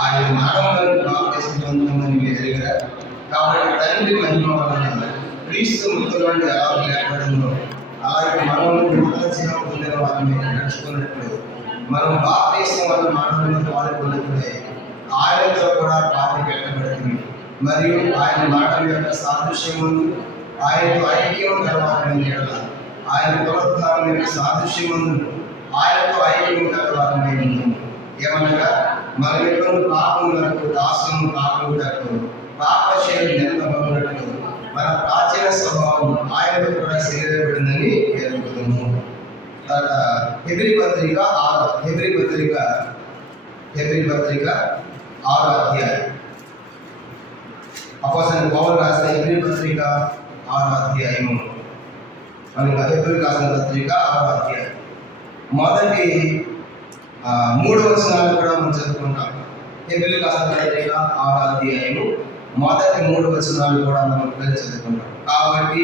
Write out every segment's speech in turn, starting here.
ఆయన మరణంలో బాప్తిసం పొందుతామని మీరు ఎరిగారా? కాబట్టి తండ్రి మహిమ వలన క్రీస్తు మృతుల నుండి ఎలా లేపడంలో అలాగే మనం నూతన జీవం పొందిన వారిని నడుచుకున్నట్లు మనం బాప్తిసం వల్ల మరణంలో పాల్గొన్నట్లే ఆయనతో కూడా పాతి పెట్టబడుతుంది. మరియు ఆయన మరణం యొక్క సాదృశ్యమును ఆయనతో ఐక్యం కలవాలని ఎడల ఆయన పునరుద్ధానం యొక్క సాదృశ్యమును ఆయనతో ఐక్యం కలవాలని ఏమనగా మనమెప్పుడు పాపములకు దాసము కాకుండాకు పాపశైలి నిలబడినట్లు మన ప్రాచీన స్వభావం ఆయనతో కూడా శరీరపడిందని ఎరుగుతాము. తర్వాత హెబ్రీ పత్రిక 6వ అధ్యాయం అపోస్తలుడైన పౌలు రాసిన హెబ్రీ పత్రిక 6వ అధ్యాయము. మనకి హెబ్రీ రాసిన పత్రిక 6వ అధ్యాయం మొదటి 3 వచనాలు కూడా మనం చదువుకుంటాం. హెబ్రీ రాసిన పత్రిక 6వ అధ్యాయము మొదటి 3 వచనాలు కూడా మనం చదువుకుంటాం. కాబట్టి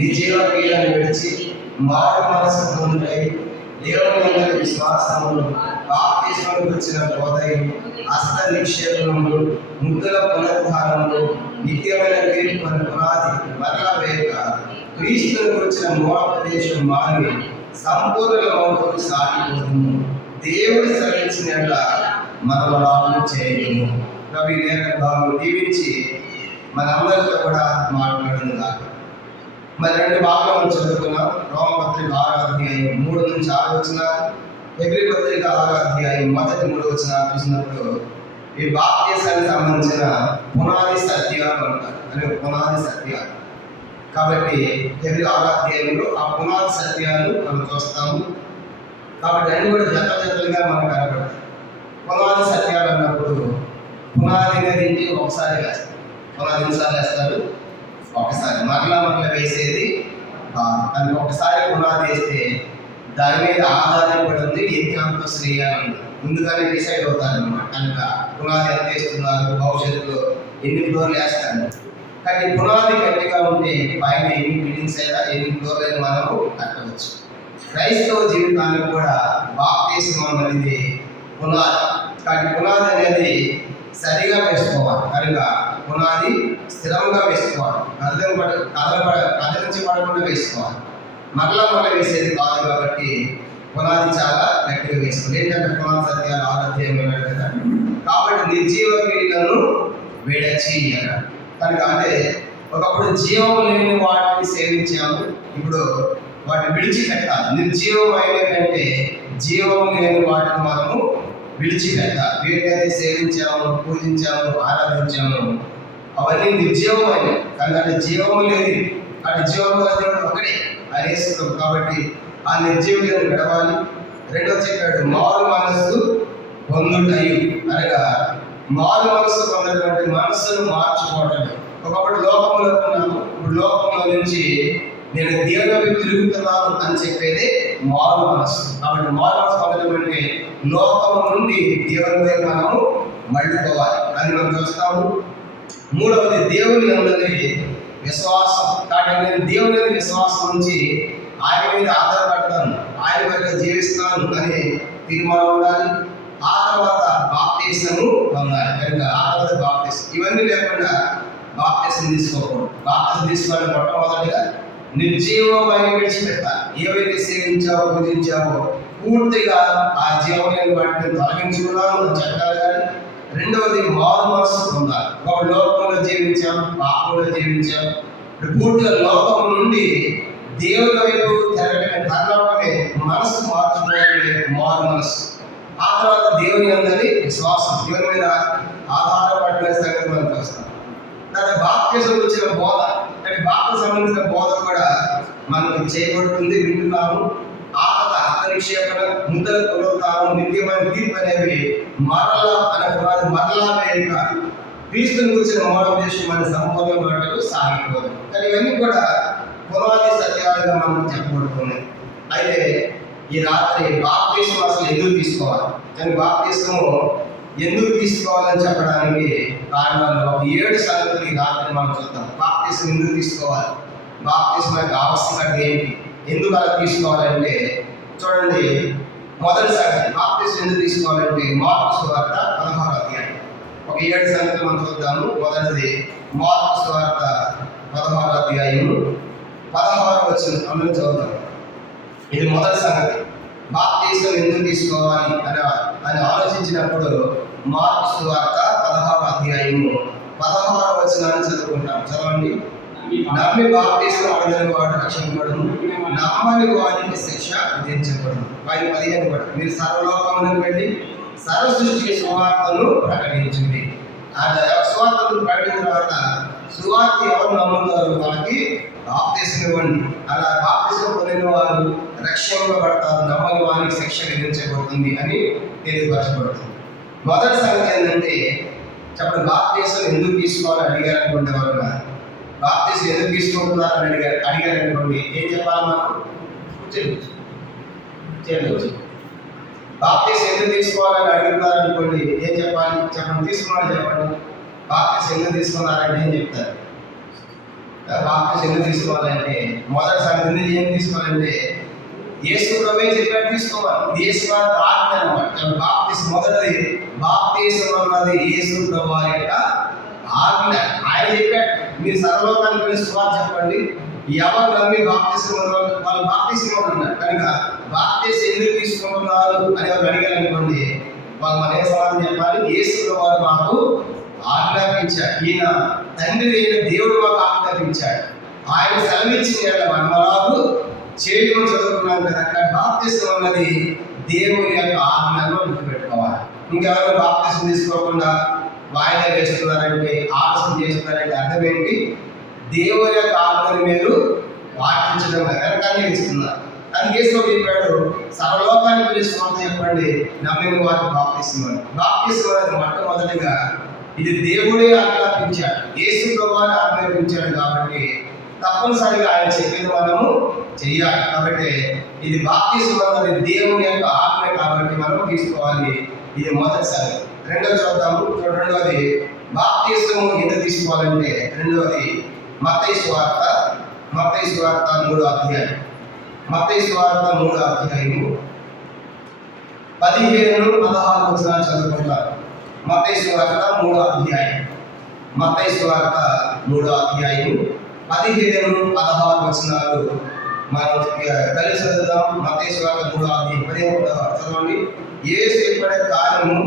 నిజీవ క్రియలను విడిచి మారు మనసు పొందుటై దేవుని యందు విశ్వాసమును బాప్తిస్మము వచ్చిన బోధయు హస్త నిక్షేపములు ముద్దుల పునరుద్ధానములు నిత్యమైన తీర్పు పునాది మరలా వేయక క్రీస్తును వచ్చిన మూలోపదేశం మాని సంపూర్ణ మౌతుకు సాగిపోదుము. దేవుడు సరించిన మనవరాలు చేయము. కవి లేఖన భావం దీవించి మనందరితో కూడా మాట్లాడుతుందా. మరి 2 భాగాలను చదువుకున్నాం. రోమపత్రిక 6వ అధ్యాయం 3 నుంచి 6 వచనాలు, హెబ్రీ పత్రిక 6వ అధ్యాయం మొదటి 3 వచనాలు చూసినప్పుడు ఈ బాప్తిసానికి సంబంధించిన పునాది సత్యాలు అంటారు. అంటే పునాది సత్యాలు. కాబట్టి హెబ్రీ 6వ అధ్యాయంలో ఆ పునాది సత్యాలు మనం చూస్తాము. కాబట్టి అన్ని కూడా జతలుగా మనకు కనబడతాయి. పునాది సత్యాలు అన్నప్పుడు పునాది అనేది ఒకసారి వేస్తారు. పునాది ఎన్నిసార్లు వేస్తారు? ఒకసారి. మరలా వేసేది దానికి ఒకసారి పునాది వేస్తే దాని మీద ఆధారపడి ఉంది ఎన్ని శ్రేయాలని ముందుగానే డిసైడ్ అవుతారు అనమాట. కనుక పునాది ఎంత వేస్తున్నారు, భవిష్యత్తులో ఎన్ని ఫ్లోర్లు వేస్తారు. కానీ పునాది గట్టిగా ఉంటే పైన ఎన్ని బిల్డింగ్స్ అయినా ఎన్ని ఫ్లోర్లు మనము కట్టవచ్చు. క్రైస్తవ జీవితానికి కూడా బాప్తిస్మం అనేది పునాది. కానీ పునాది అనేది సరిగా వేసుకోవాలి. కనుక పునాది స్థిరంగా వేసుకోవాలి. కదలించబడకుండా వేసుకోవాలి. మరలా వేసేది కాదు. కాబట్టి పునాది చాలా గట్టిగా వేసుకోవాలి. ఏంటంటే పునాది సత్యాలు 6వ అధ్యాయం కదా. కాబట్టి నిర్జీవ క్రియలను విడచి అన్నాడు. కనుక అంటే ఒకప్పుడు జీవం లేని వాటిని సేవించాము, ఇప్పుడు వాటిని విడిచిపెట్టాలి. నిర్జీవమైన కంటే జీవం లేని వాటిని మనము విడిచిపెట్టాలి. వీటిని సేవించాము, పూజించాము, ఆరాధించాము, అవన్నీ నిర్జీవమైనవి. కానీ అంటే జీవము లేదు. అంటే జీవము దేవుడు ఒకడే అనేస్తున్నాం. కాబట్టి ఆ నిర్జీవులను విడవాలి. రెండో చెప్పాడు మారు మనస్సు పొందుటయు అనగా మారు మనస్సు పొందటువంటి మనస్సును మార్చుకోవటం. ఒకప్పుడు లోకంలో ఉన్నాము, ఇప్పుడు లోకంలో నుంచి నేను దేవుని వైపు తిరుగుతున్నాను అని చెప్పేది మారు మనస్సు. కాబట్టి మారు మనస్సు పొందడం అంటే లోకము నుండి దేవుని వైపు మనము మళ్ళుకోవాలి. అది మనం చూస్తాము. 3వది దేవుని యందు విశ్వాసం. కాబట్టి నేను దేవుని యందు విశ్వాసం నుంచి ఆయన మీద ఆధారపడతాను, ఆయన వైపు జీవిస్తాను అనే తీర్మానం ఉండాలి. ఆ తర్వాత బాప్తిస్మము పొందాలి. కనుక ఆ తర్వాత బాప్తిస్మం. ఇవన్నీ లేకుండా బాప్తిస్మం తీసుకోకూడదు. బాప్తిస్మం తీసుకోవాలని మొట్టమొదటిగా నిర్జీవమైన విడిచిపెట్టాలి. ఏవైతే సేవించావో, పూజించావో పూర్తిగా ఆ జీవమైన వాటిని తొలగించుకున్నాను చెప్పాలి. కానీ రెండవది మారు మనస్సు పొందాలి. ఒక లోకంలో జీవించాం, పాపంలో జీవించాం. ఇప్పుడు పూర్తిగా లోకం నుండి దేవుని వైపు తిరగటమే మనస్సు మార్చుకోవడమే మారు మనస్సు. ఆ తర్వాత దేవుని అందరి విశ్వాసం, దేవుని మీద ఆధారపడిన సంగతి మనం చూస్తాం. తర్వాత బాప్తిస్మం వచ్చిన బోధ, అంటే బాప్తిస్మం సంబంధించిన బోధ కూడా మనకు చేయబడుతుంది, వింటున్నాము. ఆ తర్వాత హస్తనిక్షేపణ, ముద్దుల పునరుద్ధానం, నిత్యమైన తీర్పు అనేవి మరలా అనగా మరలా వేయక క్రీస్తుని గురించిన మూలోపదేశం మన సంపూర్ణ మాటలు సాగిపోదు. కానీ ఇవన్నీ కూడా పునాది సత్యాలుగా మనం చెప్పబడుతున్నాయి. అయితే ఈ రాత్రి బాప్తిస్మం అసలు ఎందుకు తీసుకోవాలి, కానీ బాప్తిస్మం ఎందుకు తీసుకోవాలని చెప్పడానికి కారణాలు 7 సంగతులు ఈ రాత్రి మనం చూద్దాం. బాప్తిస్మం ఎందుకు తీసుకోవాలి, బాప్తిస్మం యొక్క ఆవశ్యకత ఏంటి, ఎందుకు అలా తీసుకోవాలంటే చూడండి. మొదటి సంగతి బాప్తిస్మం ఎందుకు తీసుకోవాలంటే మార్కు సువార్త 16వ అధ్యాయం 7 సంగతులు మనం చూద్దాము. మొదటిది మార్కు సువార్త 16వ అధ్యాయము 16వ వచనం అందరూ చదువుతాం. ఇది మొదటి సంగతి. బాప్తిసం ఎందుకు తీసుకోవాలి అని ఆలోచించినప్పుడు మార్కు సువార్త 16వ అధ్యాయము 16వ వచనాన్ని చదువుకుంటాం. చదవండి. నమ్మి బాప్తిసం పొందని వాడు రక్షింపబడును, నమ్మని వాడికి శిక్ష విధించబడును. 15 కూడా మీరు సర్వలోకములకు వెళ్ళి సర్వ సృష్టికి సువార్తను ప్రకటించింది. ఆ సువార్తను ప్రకటించిన తర్వాత సువార్త ఎవరు నమ్ముతారు వాళ్ళకి బాప్తిసం ఇవ్వండి. అలా బాప్తిసం పొందిన వారు రక్షింపబడతారు, నమ్మని వారికి శిక్ష విధించబడుతుంది అని తెలియపరచబడుతుంది. మొదటి సంగతి ఏంటంటే చెప్పండి, బాప్తిసం ఎందుకు తీసుకోవాలని అడిగారు అనుకుంటే వాళ్ళు బాప్తిసం ఎందుకు తీసుకుంటున్నారని అడిగారు అనుకోండి, ఏం చెప్పాలి మనం? చేయవచ్చు. బాప్తిసం ఎందుకు తీసుకోవాలని అడుగుతున్నారు అనుకోండి, ఏం చెప్పాలి? చెప్పండి, తీసుకున్నాడు చెప్పండి. బాప్తిసం ఎందుకు తీసుకున్నారంటే ఏం చెప్తారు? బాప్తిసం ఎందుకు తీసుకోవాలంటే మొదటి సంగతి ఏం తీసుకోవాలంటే యేసు ప్రభువే చెప్పాడు తీసుకోవాలి. యేసు వారి ఆజ్ఞ అన్నమాట. బాప్తిసం మొదటిది బాప్తిసం అన్నది యేసు ప్రభు యొక్క ఆజ్ఞ. ఆయన చెప్పాడు మీరు సర్వలోకానికి వెళ్ళి సువార్త చెప్పండి, ఎవరు నమ్మి బాప్తిసం వాళ్ళు బాప్తిసం అన్నారు. కనుక బాప్తిసం ఎందుకు తీసుకుంటున్నారు అని ఎవరు అడిగారు అనుకోండి, వాళ్ళు మన ఏ సమాధానం చెప్పాలి? యేసు వారు మాకు ఆజ్ఞాపించాడు, ఈయన తండ్రి అయిన దేవుడు మాకు ఆజ్ఞాపించాడు, ఆయన సెలవిచ్చిన మనమలాగు చేయడం చదువుకున్నాం కదా. అక్కడ బాప్తిసం అన్నది దేవుని యొక్క ఆజ్ఞను గుర్తుపెట్టుకోవాలి. ఇంకెవరు బాప్తిసం తీసుకోకుండా వాయిదా వేస్తున్నారంటే, ఆలస్యం చేస్తున్నారంటే అర్థం ఏంటి? దేవుని యొక్క ఆజ్ఞను మీరు పాటించడం వెనకాలనే ఇస్తున్నారు. అని యేసు చెప్పాడు, సర్వలోకానికి వెళ్ళి సువార్త చెప్పండి, నమ్మిన వారికి బాప్తిసం. బాప్తిసం అనేది మొట్టమొదటిగా ఇది దేవుడే ఆజ్ఞాపించాడు, యేసు ప్రభువుని ఆజ్ఞాపించాడు. కాబట్టి తప్పనిసరిగా ఆయన చెప్పింది మనము చెయ్యాలి. కాబట్టి ఇది బాప్తిసం అన్నది దేవుని యొక్క ఆజ్ఞ కాబట్టి మనం తీసుకోవాలి. ఇది మొదటి సంగతి. రెండోది చూద్దాము. రెండవది బాప్తిసం ఎందుకు తీసుకోవాలంటే రెండవది మత్తయి సువార్త 3వ అధ్యాయం. మత్తయి సువార్త 3వ అధ్యాయము 15-16 వచనాలు చదువుకుంటారు. మత్తయి సువార్త 3వ అధ్యాయం 15-16 వచనాలు మనం కలిసి చదువుదాం. మత్తయి సువార్త 3వ అధ్యాయం 15-16 చదవండి. యేసు చెప్పే కార్యము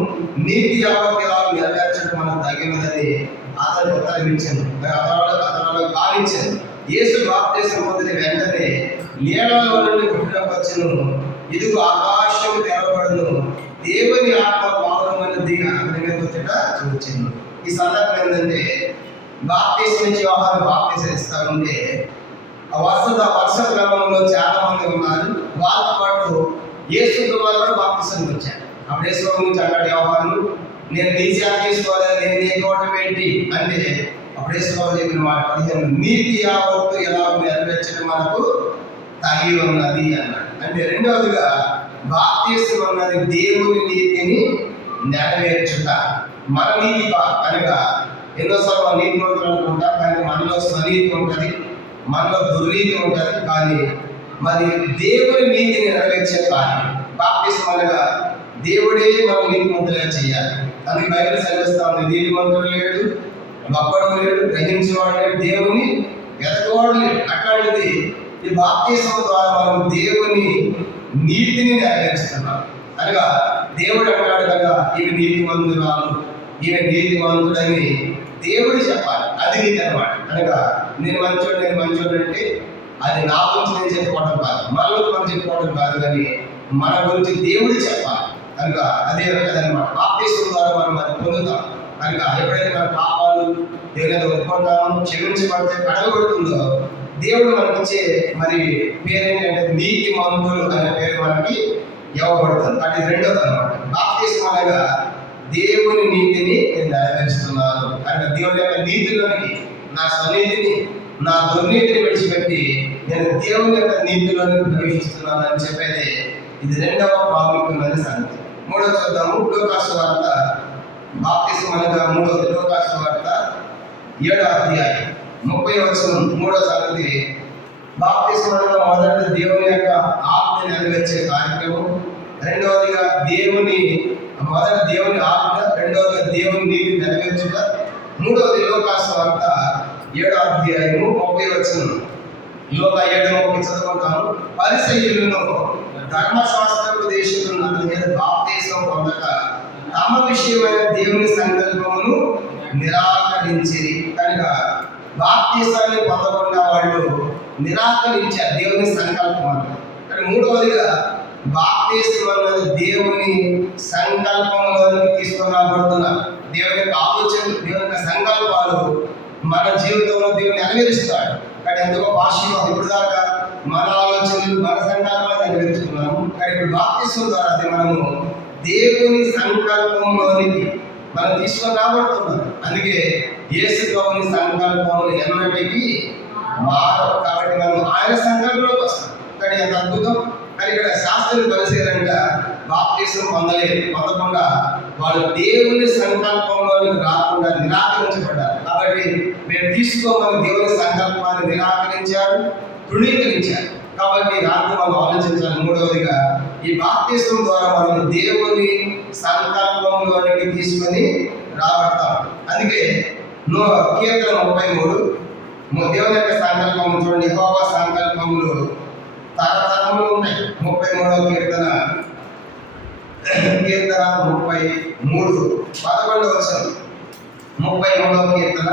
నీతి యావత్తు నెరవేర్చడం మనకు తగినదని అతను ఉత్తరమిచ్చాను, అతను కానిచ్చాను. యేసు బాప్తిసం పొందిన వెంటనే నీళ్ళలో నుండి పుట్టినకొచ్చును, ఇదిగో ఆకాశం తెరవబడును, దేవుని ఆత్మ పావురమని దిగి అతని మీద వచ్చేట చూచింది. ఈ సందర్భం ఏంటంటే బాప్తిసం నుంచి వ్యవహారం బాప్తిసం ఇస్తా ఉంటే వరుస క్రమంలో చాలా మంది ఉన్నారు. వాళ్ళతో పాటు యేసు వాళ్ళు కూడా బాప్తిసానికి వచ్చారు. అప్పుడు యేసు గురించి అన్నాడు వ్యవహారం, నేను నీ సేవ తీసుకోవాలి, నేను నీ కోటం ఏంటి అంటే అప్పుడు యేసు చెప్పిన మాట 15 నీతి యావత్తు ఎలా నెరవేర్చడం మనకు తగి ఉన్నది అన్నాడు. అంటే రెండవదిగా బాప్తిసం అన్నది దేవుని నీతిని నెరవేర్చుట. మన నీతి కనుక ఎన్నోసార్లు మన నీతి మంత్రులు అనుకుంటాం, కానీ మనలో స్వనీతి ఉంటుంది, మనలో దుర్నీతి ఉంటుంది. కానీ మరి దేవుని నీతిని నెరవేర్చే కార్యం బాప్తిసం అనగా దేవుడే మనం నీతి మంత్రులుగా చేయాలి. అందుకే బైబిల్ సెలవిస్తా ఉంది, నీతి మంత్రులు లేడు, గొప్పడు లేడు, గ్రహించేవాడు లేడు, దేవుని ఎదగవాడు లేడు. అట్లాంటిది ఈ బాప్తిసం ద్వారా మనం దేవుని నీతిని నెరవేరుస్తున్నాం. అనగా దేవుడు అంటాడు కదా, ఈమె నీతిమంతురాలు, ఈమె నీతిమంతుడని దేవుడు చెప్పాలి. అది నీతి అనమాట. అనగా నేను మంచోడు అంటే అది నా గురించి నేను చెప్పుకోవడం కాదు, మన గురించి మనం చెప్పుకోవడం కాదు, కానీ మన గురించి దేవుడు చెప్పాలి. కనుక అదే అనమాట. బాప్తిసం ద్వారా మనం అది పొందుతాం. కనుక ఎప్పుడైతే మన పాపాలు దేవుని ఒప్పుకుంటామో, క్షమించబడితే కడగబడుతుందో దేవుడు మనకిచ్చే మరి పేరేంటంటే నీతిమంతులు అనే పేరు మనకి ఇవ్వబడుతుంది. అది రెండోది అనమాట. బాప్తిసం అనగా దేవుని నీతిని నేను నెరవేరుస్తున్నాను. కనుక దేవుని యొక్క నీతిలోనికి నా స్వనీతిని, నా దుర్నీతిని విడిచిపెట్టి నేను దేవుని యొక్క నీతిలోని ప్రవేశిస్తున్నాను అని చెప్పేది ఇది రెండవ ప్రాముఖ్యమైన సంగతి. మూడవ చూద్దాము. లూకాసు వార్త బాప్తిసం అనగా మూడవది. లూకాసు వార్త 7వ అధ్యాయం 30వ వచనం. మూడవ సంగతి బాప్తిసం అనగా మొదటి దేవుని యొక్క ఆజ్ఞ నెరవేర్చే కార్యక్రమం, రెండవదిగా మొదటి దేవుని ఆజ్ఞ, రెండవదిగా దేవుని నీతి నెరవేర్చుట. మూడవది లోకాసు వార్త 7వ అధ్యాయము 30వ వచనం. లోక 7:30 చదువుకుంటాము. పరిసయ్యులను ధర్మశాస్త్రోపదేశకులను అతని మీద బాప్తీసం పొందక తమ విషయమైన దేవుని సంకల్పమును నిరాకరించిరి. కనుక బాప్తీసాన్ని పొందకుండా వాళ్ళు నిరాకరించారు దేవుని సంకల్పం. కానీ మూడవదిగా బాప్తీసం అన్నది దేవుని సంకల్పంలోనికి తీసుకురాబడుతున్నారు. దేవుని యొక్క ఆలోచనలు, దేవుని యొక్క సంకల్పాలు మన జీవితంలో దేవుని నెరవేరుస్తాడు. కానీ ఎంతో ఆశీర్వాదం. ఇప్పుడు దాకా మన ఆలోచనలు, మన సంకల్పాలు నెరవేర్చుకున్నాము. కానీ ఇప్పుడు బాప్తీసం ద్వారా అది మనము దేవుని సంకల్పంలోనికి మనం తీసుకొని రాబడుతున్నాం. అందుకే యేసు ప్రభుని సంకల్పములు ఎన్నటికీ మారవు. కాబట్టి మనం ఆయన సంకల్పంలోకి వస్తాం. కానీ ఎంత అద్భుతం. కానీ ఇక్కడ శాస్త్రులు పరిశీలనగా బాప్తీసం పొందకుండా వాళ్ళు దేవుని సంకల్పంలోనికి రాకుండా నిరాకరించబడ్డారు. కాబట్టి మేము తీసుకోమని దేవుని సంకల్పాన్ని నిరాకరించారు, తృణీకరించారు. కాబట్టి రాత్రి మనం ఆలోచించాలి. మూడవదిగా ఈ బాప్తీసం ద్వారా మనం దేవుని సంకల్పంలోనికి తీసుకొని రాబడతాం. అందుకే కీర్తన 33 దేవుని యొక్క సంకల్పం చూడండి. యెహోవా సంకల్పములు తరతరములు ఉన్నాయి. 33వ కీర్తన 33 11వ వచనం. 33వ కీర్తన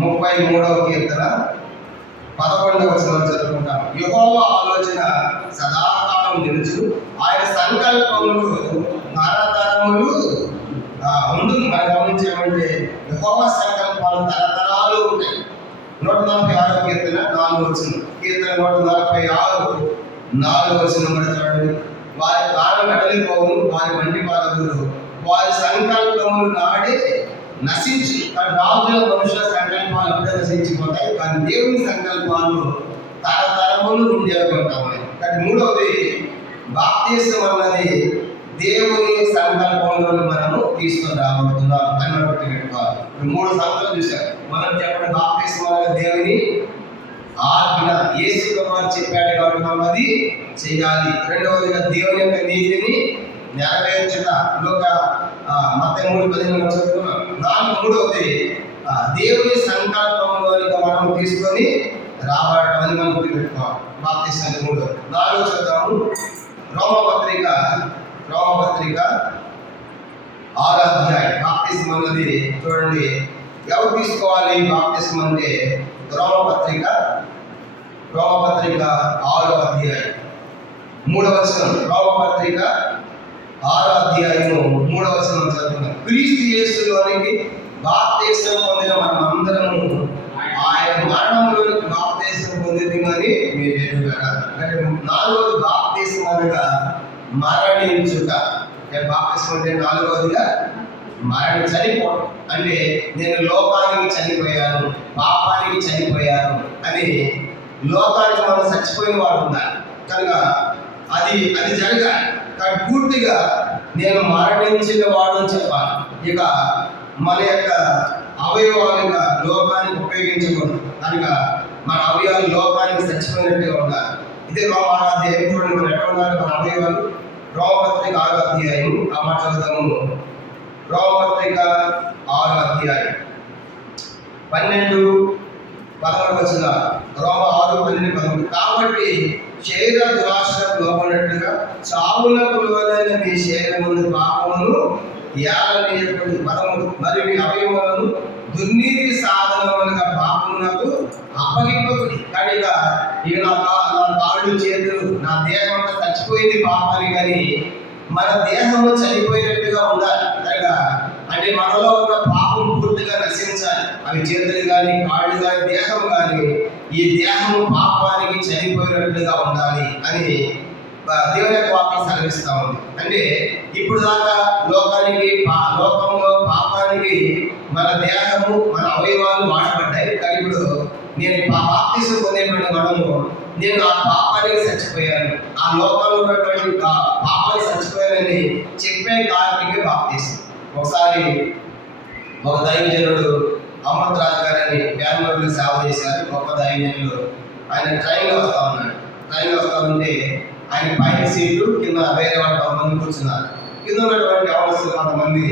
33వ కీర్తన 11వ వచనం చదువుకుంటాం. యెహోవా ఆలోచన సదాకాలం నిలుచు, ఆయన సంకల్పములు తరతరములు ఉండును. మనం గమనించేమంటే యెహోవా సంకల్పాలు తరతరాలు ఉంటాయి. 146వ కీర్తన 4వ వచనం. కీర్తన 146 4వ వచనం చూడండి. వారి కాలం వెడలిపోవును, వారి మండి పాదములు వారి సంకల్పములు నాడే నశించి. రాజుల మనుషుల సంకల్పాలు అప్పుడే నశించిపోతాయి, కానీ దేవుని సంకల్పాలు తరతరములు ఉండేవి ఉంటాయి. కానీ మూడవది బాప్తీసం అన్నది దేవుని సంకల్పంలో మనము తీసుకొని రాబడుతున్నాం అని మనం పెట్టుకోవాలి. 3 సంగతులు చూశారు. మనం చెప్పండి, బాప్తీసం అన్నది దేవుని ఆజ్ఞ. యేసు ప్రభువు చెప్పాడు కాబట్టి మనం అది చేయాలి. రెండవదిగా దేవుని యొక్క నీతిని నెరవేర్చుట. మత్తయి 3:15 చదువుకున్నాం. మూడవది దేవుని సంకల్పంలోనికి మనం తీసుకొని రాబడటం అని మనం గుర్తుపెట్టుకోవాలి. బాప్తీసాన్ని 3. 4 చదువుతాము. రోమపత్రిక 6వ అధ్యాయం. బాప్తీసం అన్నది చూడండి, ఎవరు తీసుకోవాలి బాప్తీసం అంటే? రోమపత్రిక 6వ అధ్యాయం 3వ వచనం. రోమపత్రిక 6వ అధ్యాయము 3వ వచనం చదువుతున్నాం. క్రీస్తు యేసులోనికి బాప్తీసం పొందిన మనం అందరము ఆయన మరణంలోనికి బాప్తీసం పొందింది అని మీరు ఎరుగుతారా? అంటే 4వది బాప్తీసం అనగా మరణించుట. బాప్తీసం అంటే 4వదిగా చనిపోవడం. అంటే నేను లోకానికి చనిపోయాను, పాపానికి చనిపోయాను అని లోకానికి మనం చచ్చిపోయిన వాడు ఉన్నారు. కనుక అది జరగాలి. కానీ పూర్తిగా నేను మరణించిన వాడు అని చెప్పాలి. ఇక మన యొక్క అవయవాలుగా లోకానికి ఉపయోగించకూడదు. కనుక మన అవయవాలు లోకానికి చచ్చిపోయినట్టుగా ఉండాలి. ఇదే రోమాధ్యాయం చూడండి. మనం ఎక్కడ ఉండాలి? మన అవయవాలు రోమపత్రిక 6వ అధ్యాయం. ఆ మాట చదువుదాము. రోమపత్రిక 6వ అధ్యాయం 12-13 వచన. రోమ 6:12-13. కాబట్టి శరీర దురాశకు లోబడినట్లుగా చావులకు లోనైన మీ శరీరమును పాపమును ఏలనీయకుడి. 13. మరియు మీ అవయవాలను దుర్నీతి సాధనములుగా పాపమునకు అప్పగింపకుడి. కనుక ఇక నా కాళ్ళు చేతులు నా దేహం అంతా చచ్చిపోయింది పాపానికి, కానీ మన దేహము చనిపోయినట్టుగా ఉండాలి. కనుక అంటే మనలో ఉన్న పాపం పూర్తిగా నశించాలి. అవి చేతులు కానీ, కాళ్ళు కానీ, దేహం కానీ, ఈ దేహము పాపానికి చనిపోయినట్లుగా ఉండాలి అని దేవుని యొక్క వాక్యం సెలవిస్తా ఉంది. అంటే ఇప్పుడు దాకా లోకంలో పాపానికి మన దేహము, మన అవయవాలు వాడబడ్డాయి. కానీ ఇప్పుడు నేను బాప్తీసం పొందేటువంటి మనము, నేను ఆ పాపానికి చచ్చిపోయాను, ఆ లోకంలో ఉన్నటువంటి పాపానికి చచ్చిపోయానని చెప్పే కార్మికే బాప్తీసం. ఒకసారి ఒక దైవజనుడు అమృతరాజు గారని బెంగళూరులో సేవ చేశారు. గొప్ప దైవజనులు. ఆయన ట్రైన్లో వస్తూ ఉంటే ఆయన పైన సీట్లు కింద వేరే వాళ్ళు కొంతమంది కూర్చున్నారు. కింద ఉన్నటువంటి అవసరం కొంతమంది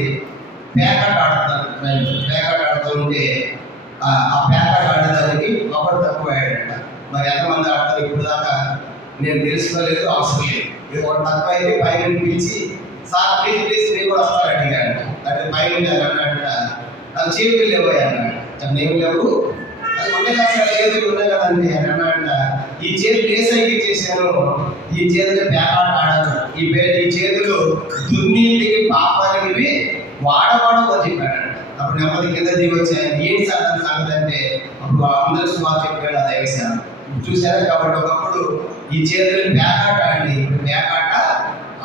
పేకాట ఆడుతున్నారు. పేకాట ఆడుతూ ఉంటే ఆ పేకాట ఆడేదానికి ఒకటి తక్కువ అయ్యాడంట. మరి ఎంతమంది ఆడతారు ఇప్పుడు దాకా నేను తెలుసుకోలేదు, అవసరం లేదు. ఇది ఒకటి తక్కువ అయితే పైన పిలిచి సార్ ప్లీజ్ ప్లీజ్ మీరు కూడా వస్తారు అడిగాడు. అంటే పైన అన్నాడంట నాకు చేతులు లేవు అన్నాడు. అతను ఏమి లేవు, అది ఉండే కాస్త చేతులు ఉన్నాయి కదండి అని అన్నాడంట. ఈ చేతులు ఏ సైకి చేశాను, ఈ చేతులు పేకాట ఆడాను, ఈ చేతులు దుర్నీతికి పాపానికి వాడకూడదు చెప్పాడు. అప్పుడు నెమ్మది కింద దిగి వచ్చాయి. ఏంటి సార్ దాని సంగతి అంటే అప్పుడు అందరూ సుమారు చెప్పాడు ఆ దైవశాను చూశారు. కాబట్టి ఒకప్పుడు ఈ చేతులు పేకాట ఆడి ఇప్పుడు పేకాట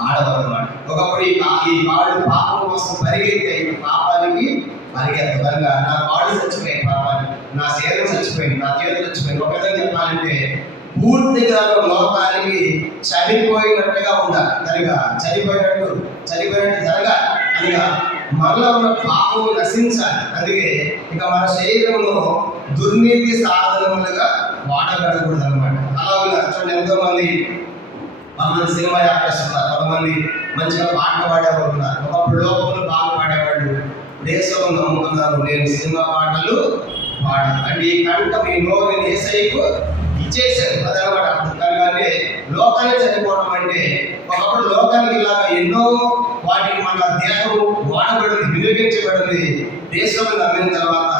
ఆడదన్నమాట. ఒకప్పుడు ఈ కాళ్ళు పాపం కోసం పరిగెత్తే పాపానికి పరిగెత్తగా నా కాళ్ళు చచ్చిపోయాయి, పాపానికి నా శరీరం చచ్చిపోయింది, నా చేతులు చచ్చిపోయింది. ఒక విధంగా చెప్పాలంటే పూర్తిగా లోకానికి చనిపోయినట్టుగా ఉండాలి కనుక చనిపోయినట్టు జరగాలి అనగా మనలో ఉన్న పాపము నశించాలి. అందుకే ఇక మన శరీరంలో దుర్నీతి సాధనములుగా వాడగడకూడదు అనమాట. అలా ఉన్నారు చూడండి, ఎంతో మంది సినిమా యాక్టర్స్ ఉన్నారు, కొంతమంది మంచిగా పాటలు పాడేవాళ్ళు ఉన్నారు. ఒకప్పుడు లోకంలో బాగా పాడేవాళ్ళు దేశంలో నమ్ముకున్నారు నేను సినిమా పాటలు పాడాను అంటే ఈ కంఠం ఈ నోరు ఏసైకు ఇచ్చేసాను అదనమాట అర్థం. కానీ లోకాన్ని చనిపోవడం అంటే ఒకప్పుడు లోకానికి ఇలాగా ఎన్నో వాటికి మన దేహం వాడబడింది, వినియోగించబడింది. దేశంలో నమ్మిన తర్వాత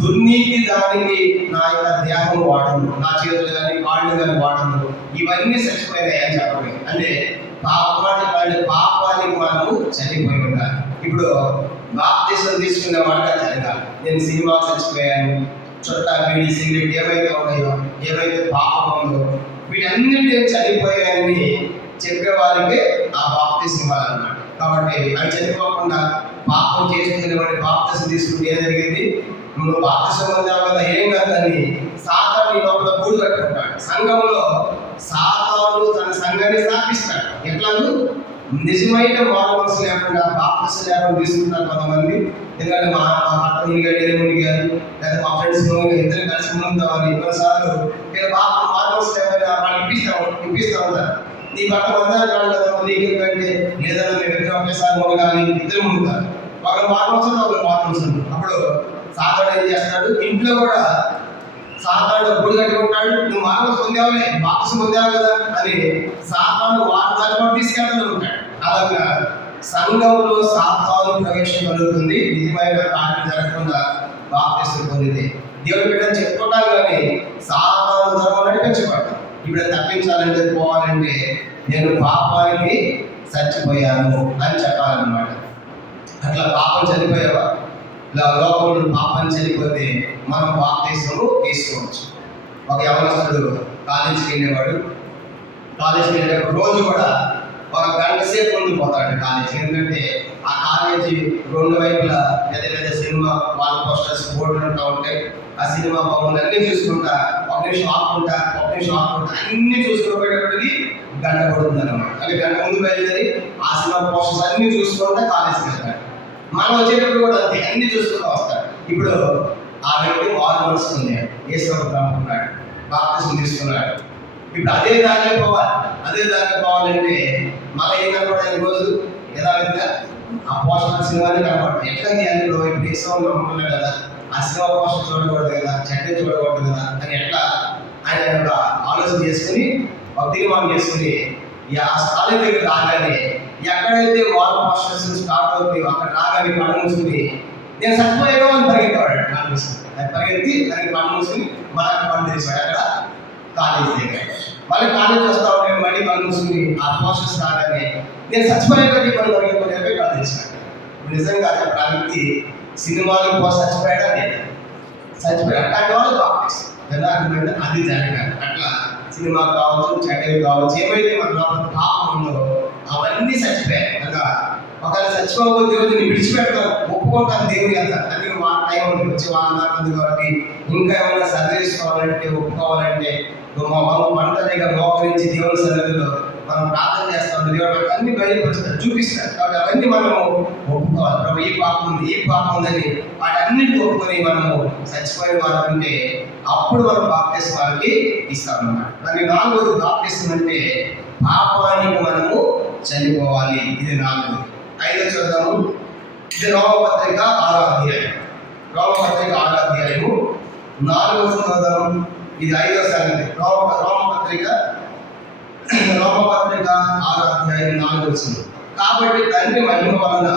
దుర్నీతి దానికి నా యొక్క దేహం వాడను, నా చేతులు కానీ కాళ్ళు కానీ వాడను, ఇవన్నీ చచ్చిపోయినాయి అని చెప్పడం. అంటే పాపానికి మనము చనిపోయి ఉండాలి. ఇప్పుడు బాప్తిసం తీసుకునే వాడుగా జరగాలి. నేను సినిమాకి చచ్చిపోయాను, చుట్ట బీడి సిగరెట్ ఏవైతే ఉన్నాయో, ఏవైతే పాపం ఉందో వీటన్నిటి చనిపోయాయని చెప్పేవారికి ఆ బాప్తిసం ఇవ్వాలన్నమాట. కాబట్టి అవి చనిపోకుండా పాపం చేసుకునేవాడి బాప్తిసం తీసుకుంటే ఏం జరిగింది, నువ్వు బాప్తిసం పొందావు కదా ఏం కాదని సాతాను లోపల గూడు కట్టుకుంటాడు. సంఘంలో సాతాను తన సంఘాన్ని స్థాపిస్తాడు. ఎట్లా నిజమైన మారు మనసు లేకుండా బాప్తిసం లేకుండా తీసుకుంటారు కొంతమంది. ఎందుకంటే మా భర్త మునిగాడు, నేను మునిగాను, లేదా మా ఫ్రెండ్స్ ఇద్దరు కలిసి మునుగుతామని కొన్నిసార్లు ఇలా మారు మనసు లేకుండా వాళ్ళు ఇప్పిస్తూ ఉంటారు. నీ భర్త వందాలు కాదు కదా నీకు ఎందుకంటే లేదన్నా మేము ఇద్దరు ఒకేసారి మునగాలి, ఇద్దరు మునుగుతారు. ఒకరు మారు మనసు ఒకరు మారు మనసు. అప్పుడు సాతాను ఏం చేస్తాడు, ఇంట్లో కూడా సాతాను గుడి కట్టుకుంటాడు. నువ్వు మార్గం పొందావులే, బాప్తిసం పొందావు కదా అని సాతాను వారి దాకా తీసుకెళ్తాను ఉంటాడు. అలాగా సంఘంలో సాతాను ప్రవేశం కలుగుతుంది. నిజమైన కార్యం జరగకుండా బాప్తిసం పొందితే దేవుడి బిడ్డని చెప్పుకుంటాను, కానీ సాతాను ధర్మం నడిపించబడతాం. ఇప్పుడు తప్పించాలంటే పోవాలంటే నేను పాపానికి చచ్చిపోయాను అని చెప్పాలన్నమాట. అట్లా పాపం చనిపోయావా, లోకంలో పాపాన్ని చనిపోతే మనం బాప్తిసము తీసుకోవచ్చు. ఒక యవనస్తుడు కాలేజీకి వెళ్ళేవాడు. కాలేజీకి వెళ్ళేటప్పుడు రోజు కూడా ఒక గంట సేపు ముందు పోతాడు కాలేజీ. ఎందుకంటే ఆ కాలేజీ రెండు వైపులా పెద్ద పెద్ద సినిమా వాల్ పోస్టర్స్ బోర్డులు ఉంటూ ఉంటాయి. ఆ సినిమా బొమ్మలు అన్నీ చూసుకుంటా ఒక నిమిషం ఆపుకుంటా అన్నీ చూసుకోబోయేటప్పటికి గంట పడుతుంది అనమాట. అంటే గంట ముందు బయలుదేరి ఆ సినిమా పోస్టర్స్ అన్నీ చూసుకుంటా కాలేజీకి వెళ్తాడు. మనం వచ్చేటప్పుడు కూడా అంతే అన్ని చూసుకుంటూ వస్తాడు. ఇప్పుడు ఆ వ్యక్తి మారు మనసు పొందాడు, యేసుని నమ్ముకున్నాడు, బాప్తిసం తీసుకున్నాడు. ఇప్పుడు అదే దారిలో పోవాలంటే మళ్ళీ ఏం కనపడాలి, రోజు యథావిధిగా ఆ పోస్టర్ సినిమాని కనపడతాయి. ఎట్లా ఇప్పుడు యేసుని నమ్ముకున్నాడు కదా, ఆ సినిమా పోస్టర్ చూడకూడదు కదా, చట్నీ చూడకూడదు కదా అని ఎట్లా ఆయన ఆలోచన చేసుకుని ఒక తీర్మానం చేసుకుని ఆ కాలేజీ దగ్గర రాగానే ఎక్కడైతే వాల్ పోస్టర్స్ స్టార్ట్ అవుతాయో అక్కడ రాగానే కళ్ళు మూసుకుని నేను చచ్చిపోయాను అని పరిగెత్తాడు. కళ్ళు మూసుకుని అది పరిగెత్తి దానికి కళ్ళు మూసుకుని మళ్ళీ పని తెరిచాడు. అక్కడ కాలేజీ దగ్గర మళ్ళీ కాలేజీ వస్తా ఉంటే మళ్ళీ కళ్ళు మూసుకుని ఆ పోస్టర్స్ రాగానే నేను చచ్చిపోయాను పని పరిగెత్తుకునే కళ్ళు తెరిచాడు. నిజంగా చెప్పిన ఆ వ్యక్తి సినిమాలు పోస్ట్ చచ్చిపోయాడా లేదా, చచ్చిపోయాడు. అట్లాంటి వాళ్ళు బాప్తిసం అది జరగాలి. అట్లా సినిమా కావచ్చు, చట్టం కావచ్చు, ఏమైతే మన లోపల పాపం ఉందో అవన్నీ చచ్చిపోయాయి. అనగా ఒకవేళ చచ్చిపోకపోతే దేవుడిని విడిచిపెడతాం, ఒప్పుకుంటాను దేవుని అంత. అందుకే వాళ్ళ టైం ఉంటుంది, వచ్చి వాళ్ళ ఉంది కాబట్టి ఇంకా ఏమైనా సర్దేసుకోవాలంటే ఒప్పుకోవాలంటే పంటగా మోకరించి దేవుని సన్నిధిలో మనం ప్రార్థన చేస్తాం. దేవుడు అన్ని బయలుపరుస్తాడు, చూపిస్తాడు. కాబట్టి అవన్నీ మనము ఒప్పుకోవాలి. ప్రభు ఈ పాపం ఉందని వాటన్నిటిని ఒప్పుకొని మనము చచ్చిపోయిన వారు అంటే అప్పుడు మనం బాప్తిసం వారికి ఇస్తాం అన్నమాట. దాన్ని 4వ బాప్తిసం అంటే పాపానికి మనము చనిపోవాలి. ఇది 4. 5 చూద్దాము. ఇది రోమపత్రిక 6వ అధ్యాయం. రోమపత్రిక 6వ అధ్యాయము 4వ చదువుదాం. ఇది 5వ సంగతి. రోమపత్రిక 6వ అధ్యాయం 4వ వచనం. కాబట్టి తండ్రి మహిమ వలన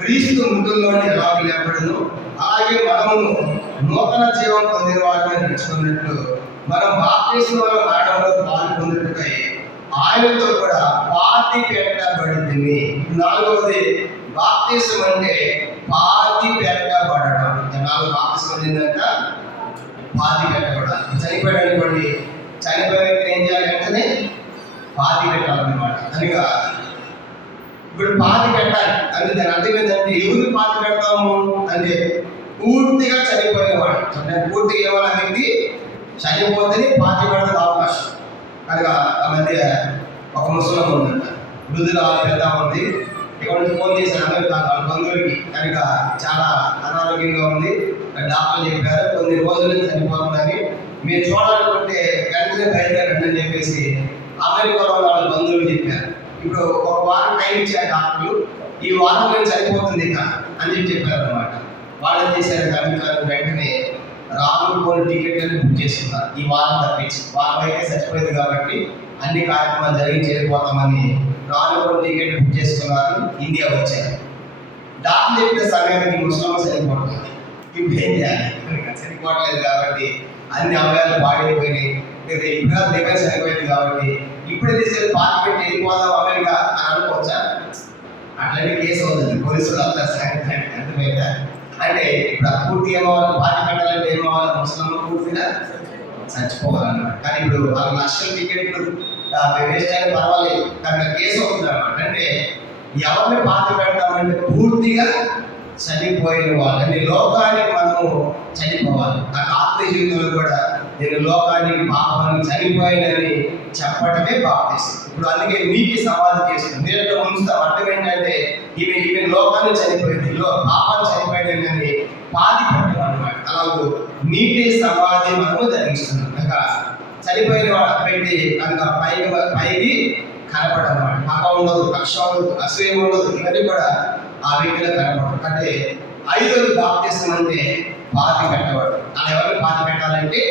క్రీస్తు మృతుల్లోని ఎలా లేపడను, అలాగే మనము నూతన జీవం పొందిన వారిని నడుచుకున్నట్లు మనం బాప్తిస్మం వల్ల మరణంలో పాల్పొందుటకై ఆయనతో కూడా పాతి పెట్టబడింది. 4వది బాప్తిస్మం అంటే పాతి పెట్టబడడం. 4 బాప్తిస్మం ఏంటంట? పాతి పెట్టబడాలి. చనిపోయాడు అనుకోండి, చనిపోయిన వ్యక్తి ఏం చేయాలి? వెంటనే పాతి పెట్టాలన్నమాట. అనగా ఇప్పుడు పాతి పెట్టాలి అంటే దాని అర్థం ఏంటంటే, ఎవరు పాతి పెడతాము అంటే పూర్తిగా చనిపోయినవాడు. పూర్తిగా ఏమన్నా వ్యక్తి చనిపోతేనే పాతి పెడతానికి అవకాశం. కనుక ఆ మధ్య ఒక ముసలం ఉందంట, వృద్ధురాలు పెడతా ఉంది. ఇక్కడ నుంచి ఫోన్ చేశాను అమెరికా వాళ్ళ బంధువులకి. కనుక చాలా అనారోగ్యంగా ఉంది, డాక్టర్లు చెప్పారు కొన్ని రోజుల నుంచి చనిపోతుందని, మీరు చూడాలనుకుంటే వెంటనే బయలుదేరండి అని చెప్పేసి అమెరికాలో వాళ్ళ బంధువులు చెప్పారు. ఇప్పుడు ఒక వారం టైం ఇచ్చారు డాక్టర్లు, ఈ వారం నేను చనిపోతుంది ఇక అని చెప్పారు అనమాట. వాళ్ళు ఏం చేశారు? అమెరికాలో వెంటనే రానుకోని టికెట్లను బుక్ చేసుకున్నారు. ఈ వారం తప్పించి వారం అయితే చచ్చిపోయింది కాబట్టి అన్ని కార్యక్రమాలు జరిగి చేరిపోతామని రానుకోని టికెట్ బుక్ చేసుకున్నారు. ఇండియా వచ్చారు. డాక్టర్ చెప్పిన సమయానికి ముస్లిం చనిపోతుంది. ఇప్పుడు ఏం చేయాలి? చనిపోవట్లేదు కాబట్టి అన్ని అవయాలు పాడైపోయినాయి. ఇప్పుడు దగ్గర చనిపోయింది కాబట్టి ఇప్పుడే తీసుకెళ్ళి పార్టీ పెట్టి వెళ్ళిపోదాం అమెరికా అని అనుకోవచ్చా? అట్లాంటి కేసు అవుతుంది. పోలీసులు అంతా అర్థమైందా? అంటే ఇప్పుడు పూర్తి ఏమవ్వాలి? పార్టీ పెట్టాలంటే ఏమవ్వాలి? ముస్లిం పూర్తిగా చచ్చిపోవాలన్నమాట. కానీ ఇప్పుడు వాళ్ళ లక్షల టికెట్లు వేస్ట్ అయినా పర్వాలేదు, కనుక కేసు అవుతుంది అనమాట. అంటే ఎవరిని పార్టీ పెడతామంటే పూర్తిగా చనిపోయిన వాళ్ళు. అంటే లోకానికి మనము చనిపోవాలి. నాకు ఆత్మీయ జీవితంలో కూడా నేను లోకానికి పాపానికి చనిపోయినని చెప్పడమే బాప్తిస్మం. ఇప్పుడు అందుకే నీటి సమాధి చేస్తుంది. నీళ్ళతో ఉంచుతాం. అర్థం ఏంటంటే ఈమె లోకాన్ని చనిపోయింది, పాపాన్ని చనిపోయింది అని పాది పెట్టడం అనమాట. అలాగూ నీటి సమాధి మనము జరిగిస్తున్నాం. కనుక చనిపోయిన వాడు పెట్టి కనుక పైకి కనపడమాట. పగ ఉండదు, కక్ష ఉండదు, అసూయ ఉండదు. ఇవన్నీ కూడా ఆ వ్యక్తిలో కనపడదు. అంటే 5వది బాప్తిస్మం అంటే పాతి పెట్టవాడు. అలా ఎవరిని పాతి పెట్టాలంటే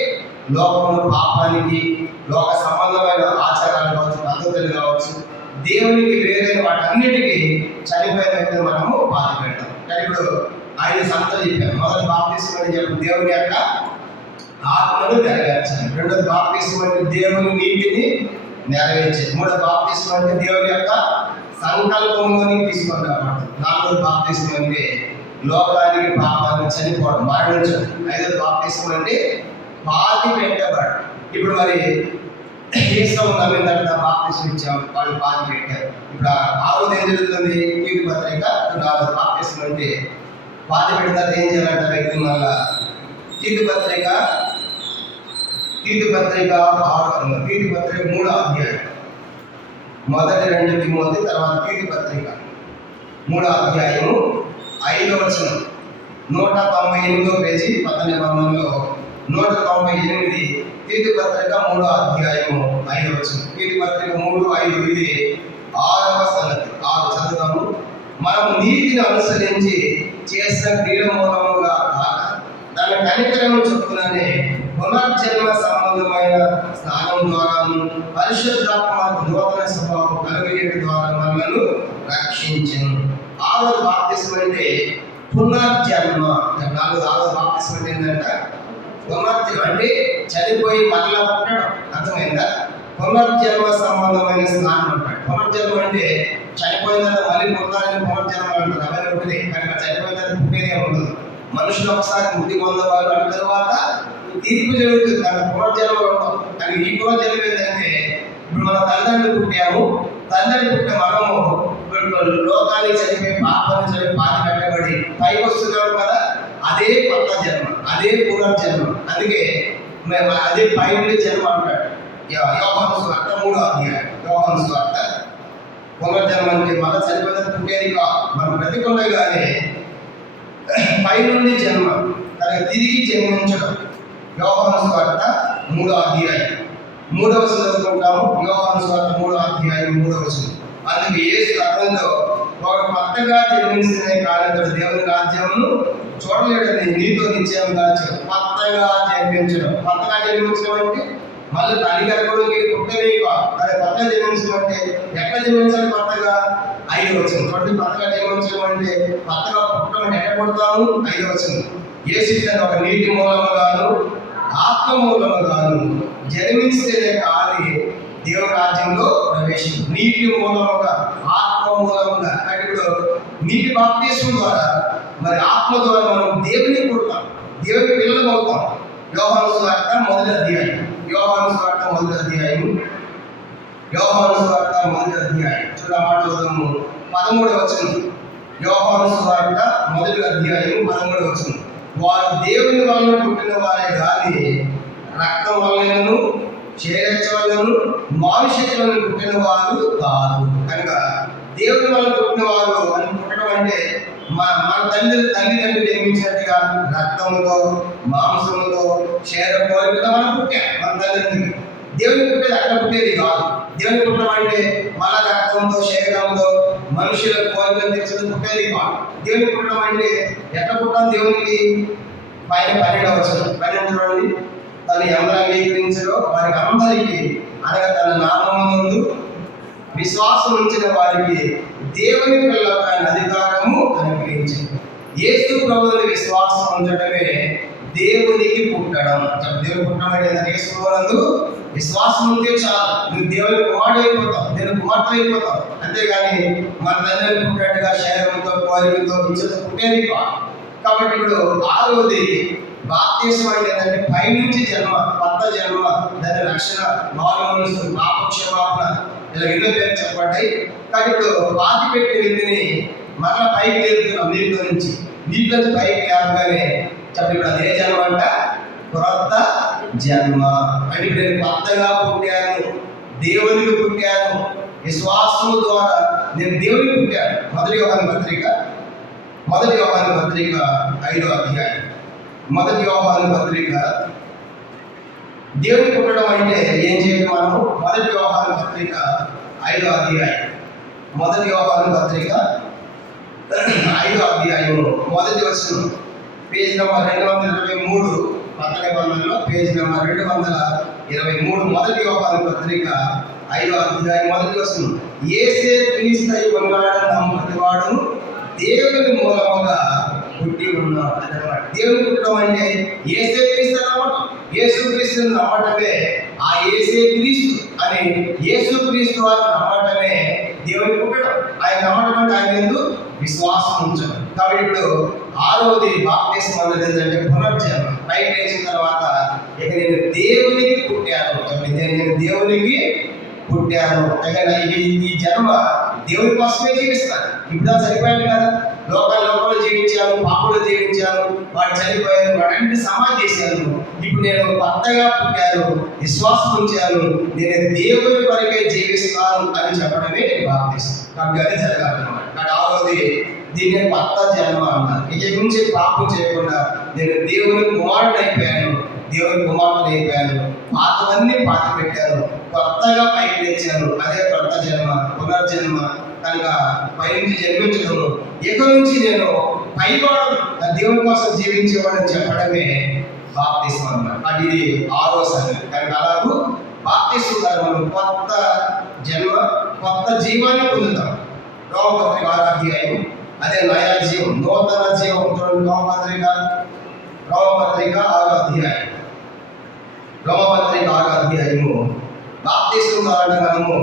లోకంలో పాపానికి, లోక సంబంధమైన ఆచారాలు కావచ్చు, పద్ధతులు కావచ్చు, దేవునికి వేరైన వాటన్నిటికీ చనిపోయిన వ్యక్తిని మనము పాతి పెడతాం. కానీ ఇప్పుడు 5 సంగతులు చెప్పారు. మొదటి బాప్తిస్మం అని చెప్పి దేవుని యొక్క ఆత్మను నెరవేర్చాలి. 2వది బాప్తిస్మం అంటే దేవుని నీతిని నెరవేర్చేది. 3వది బాప్తిస్మం అంటే దేవుని యొక్క సంకల్పంలోని తీసుకొని రావడం. 4వది బాప్తిస్మం అంటే లోకానికి పాపాన్ని చనిపోవడం, మరణించడం. 5వది బాప్తిస్మం అంటే పాతి పెట్టబడు. ఇప్పుడు మరి కేశవం నమ్మిన తర్వాత బాప్తిస్మం ఇచ్చాం, వాళ్ళు పాతి పెట్టారు. ఇప్పుడు 6వది ఏం జరుగుతుంది? కీర్తి పత్రిక 4వది బాప్తిస్మం అంటే పాతి పెట్టిన తర్వాత ఏం చేయాలంటే వ్యక్తి మళ్ళా కీర్తి పత్రిక 3వ అధ్యాయం. మొదటి 2 తిమోతి, తర్వాత కీర్తి పత్రిక 3వ అధ్యాయము 5వ వచనం. 198వ పేజీ కొత్త నిబంధనలో 198 కీర్తి పత్రిక 3వ అధ్యాయము 5వ వచనం. కీర్తి పత్రిక 3:5 ఇది 6వ సంగతి. 6 చదువుతాము. మనం నీతిని అనుసరించి చేసిన క్రియల మూలముగా కాక దాని కనికరము చొప్పుననే పునర్జన్మ సంబంధమైన స్నానం ద్వారాను పరిశుద్ధాత్మ నూతన స్వభావం కలుగజేయడం ద్వారా మనలను రక్షించను. 6వది బాప్తిస్మం అంటే పునర్జన్మ. 4వది బాప్తిస్మం అంటే ఏంటంటే పునర్జన్మ అంటే చనిపోయి మరలా పుట్టడం. అర్థమైందా? పునర్జన్మ సంబంధమైన స్నానం అంటాడు. పునర్జన్మ అంటే చనిపోయిన తర్వాత మళ్ళీ పుట్టాలని పునర్జన్మ అంటారు. అవన్నీ ఉంటుంది. కనుక చనిపోయిన తర్వాత పుట్టేదే ఉండదు. మనుషులు ఒకసారి మృతి పొందవాళ్ళు అన్న తర్వాత తీర్పు జరుగుతుంది. కానీ పునర్జన్మ ఉండవు. కానీ ఈ పునర్జన్మ ఏంటంటే ఇప్పుడు మన తల్లిదండ్రులు పుట్టాము, తల్లిదండ్రులు పుట్టిన మనము లోకానికి చనిపోయి పాపాన్ని చనిపోయి పాతి పెట్టబడి పైకి వస్తున్నాము కదా, అదే కొత్త జన్మ, అదే పునర్జన్మ. అందుకే అదే పైన జన్మ అంటాడు. యోహాను సువార్త 3వ అధ్యాయం. యోహాను సువార్త పునర్జన్మ అంటే మళ్ళీ చనిపోయిన పుట్టేది కాదు, మనం బ్రతికుండగానే పైనుండి జన్మ, తనకి తిరిగి జన్మించడం. యోహాను సువార్త 3వ అధ్యాయం 3వ వచనం చదువుకుంటాము. యోహాను సువార్త 3వ అధ్యాయం 3వ వచనం. అందుకు యేసు అతనితో, ఒక కొత్తగా జన్మించిన కాలంలో దేవుని రాజ్యమును చూడలేడని నీతో నిశ్చయంగా చెప్పు. కొత్తగా జన్మించడం అంటే మళ్ళీ తల్లి గర్భంలోకి పుట్టనే కాదు. అది కొత్తగా జన్మించడం అంటే ఎక్కడ జన్మించాలి? కొత్తగా 5వ వచనం చూడండి. కొత్తగా జన్మించడం అంటే కొత్తగా పుట్టడం అంటే ఎక్కడ పుడతాము? 5వ వచనం. యేసు ఒక నీటి మూలముగాను ఆత్మ మూలముగాను జన్మించే కాలి దేవుని రాజ్యంలో ప్రవేశం. నీటి మూలముగా ఆత్మ మూలముగా అంటే ఇప్పుడు నీటి బాప్తిస్మం ద్వారా మరి ఆత్మ ద్వారా మనం దేవుని పుడతాం, దేవుని పిల్లలు అవుతాం. యోహాను సువార్త 1వ అధ్యాయం. యోహాను సువార్త 1వ అధ్యాయం. యోహాను సువార్త 1వ అధ్యాయం చూడమాట 13వ వచనం. యోహాను సువార్త 1వ అధ్యాయం 13వ వచనం. వారు దేవుని వలన పుట్టిన వారే కానీ రక్తం వలనను శరీరచ్చ వలనను మానుషత్వం వలన పుట్టిన వారు కాదు. కనుక దేవుని వలన పుట్టిన వారు అని పుట్టడం అంటే మన తల్లిదండ్రులు జన్మించినట్టుగా రక్తముతో మాంసముతో శరీర కోరికతో మనం పుట్టాం. మన తల్లిదండ్రులు దేవుని పుట్టేది అక్కడ పుట్టేది కాదు. దేవుని పుట్టడం అంటే మన రక్తంతో శరీరంతో మనుషుల కోరికలు తెచ్చడం పుట్టేది కాదు. దేవుని పుట్టడం అంటే ఎట్లా పుట్టాం? దేవునికి పైన 12వ వచనం. పైన చూడండి. తను ఎవరు అంగీకరించారో వారికి అందరికీ అనగా తన నామమునందు విశ్వాసం ఉంచిన వారికి దేవుని పిల్లలపై అధికారము అనుగ్రహించింది. యేసు ప్రభువుని విశ్వాసం ఉంచడమే దేవునికి పుట్టడం. దేవుని పుట్టడం అంటే యేసు ప్రభువునందు విశ్వాసం ఉంటే చాలు, నువ్వు దేవుని కుమారుడు అయిపోతావు, దేవుని కుమార్తె అయిపోతావు. అంతేగాని మన తల్లి పుట్టినట్టుగా శరీరంతో కోరికతో ఇచ్చతో పుట్టేది కాదు. కాబట్టి ఇప్పుడు 6వది బాప్తిస్మం అంటే ఏంటంటే పైనుంచి జన్మ, కొత్త జన్మ, దాని రక్షణ, మారుమనసు, పాపక్షమాపణ, ఇలా ఎన్నో పేరు చెప్పబడ్డాయి. కానీ ఇప్పుడు పాతి పెట్టిన వ్యక్తిని మరలా పైకి లేపుతున్నాం. నీటిలో నుంచి పైకి లేపగానే చెప్పండి ఇప్పుడు అదే జన్మ అంట క్రొత్త జన్మ. అంటే ఇప్పుడు నేను కొత్తగా పుట్టాను, దేవునికి పుట్టాను, విశ్వాసము ద్వారా నేను దేవునికి పుట్టాను. మొదటి యోహాను పత్రిక 5వ అధ్యాయం. మొదటి యోహాను పత్రిక దేవుని పుట్టడం అంటే ఏం చేయాలి మనము? మొదటి యోహాను పత్రిక 5వ అధ్యాయం. మొదటి యోహాను పత్రిక 5వ అధ్యాయం మొదటి వచనం, పేజ్ నెంబర్ 223, కొత్త నిబంధనలో పేజ్ నెంబర్ 223. మొదటి యోహాను పత్రిక 5వ అధ్యాయం మొదటి వచనం. యేసే క్రీస్తు ఉన్నాడని నమ్మకవాడు దేవుని మూలముగా పుట్టి ఉన్నాడు అన్నమాట. దేవుని పుట్టడం అంటే యేసే క్రీస్తు అన్నమాట. యేసు క్రీస్తుని నమ్మటమే, ఆ యేసే క్రీస్తు అని యేసు క్రీస్తు వారిని నమ్మటమే దేవుని పుట్టడం. ఆయన నమ్మటం అంటే ఆయన యందు విశ్వాసం ఉంచడం. కాబట్టి ఇప్పుడు 6వది బాప్తిస్మం అనేది ఏంటంటే పునర్జన్మ. పైకి లేచిన తర్వాత ఇక నేను దేవునికి పుట్టాను. నేను దేవునికి పుట్టాను. ఈ జన్మ దేవుని కోసమే జీవిస్తాను. ఇప్పుడు చనిపోయాను కదా, లోకంలో జీవించాను, పాపంలో జీవించాను, వాడు చనిపోయాను, వాడంటే సమాధి చేశాను. ఇప్పుడు నేను కొత్తగా పుట్టాను, విశ్వాసం ఉంచాను, నేను దేవుని వరకే జీవిస్తాను అని చెప్పడమే బాప్తిస్మం. కాబట్టి అది జరగాలన్నమాట. కాబట్టి 6వది దీన్ని కొత్త జన్మ అన్నారు. ఇక నుంచి పాపం చేయకుండా నేను దేవుని కుమారుడు అయిపోయాను, దేవుని కుమార్తె అయిపోయాను, పాతవన్నీ పాతి పెట్టాను, కొత్తగా పైకి లేచాను. అదే కొత్త జన్మ, పునర్జన్మ. కనుక పైనుంచి జన్మించడము, ఇక నుంచి నేను పైవాడు దేవుని కోసం జీవించేవాడని చెప్పడమే బాప్తిస్మం అన్నారు. అది ఇది 6వ సంగతి. కనుక అలాగూ బాప్తిస్మం ద్వారా మనం కొత్త జన్మ, కొత్త జీవాన్ని పొందుతాం. రోమపత్రిక 6వ అధ్యాయం, అదే నయా జీవం, నూతన జీవం. రోమపత్రిక 6వ అధ్యాయం. రోమపత్రిక 6వ అధ్యాయము బాప్తిస్మం ద్వారా మనము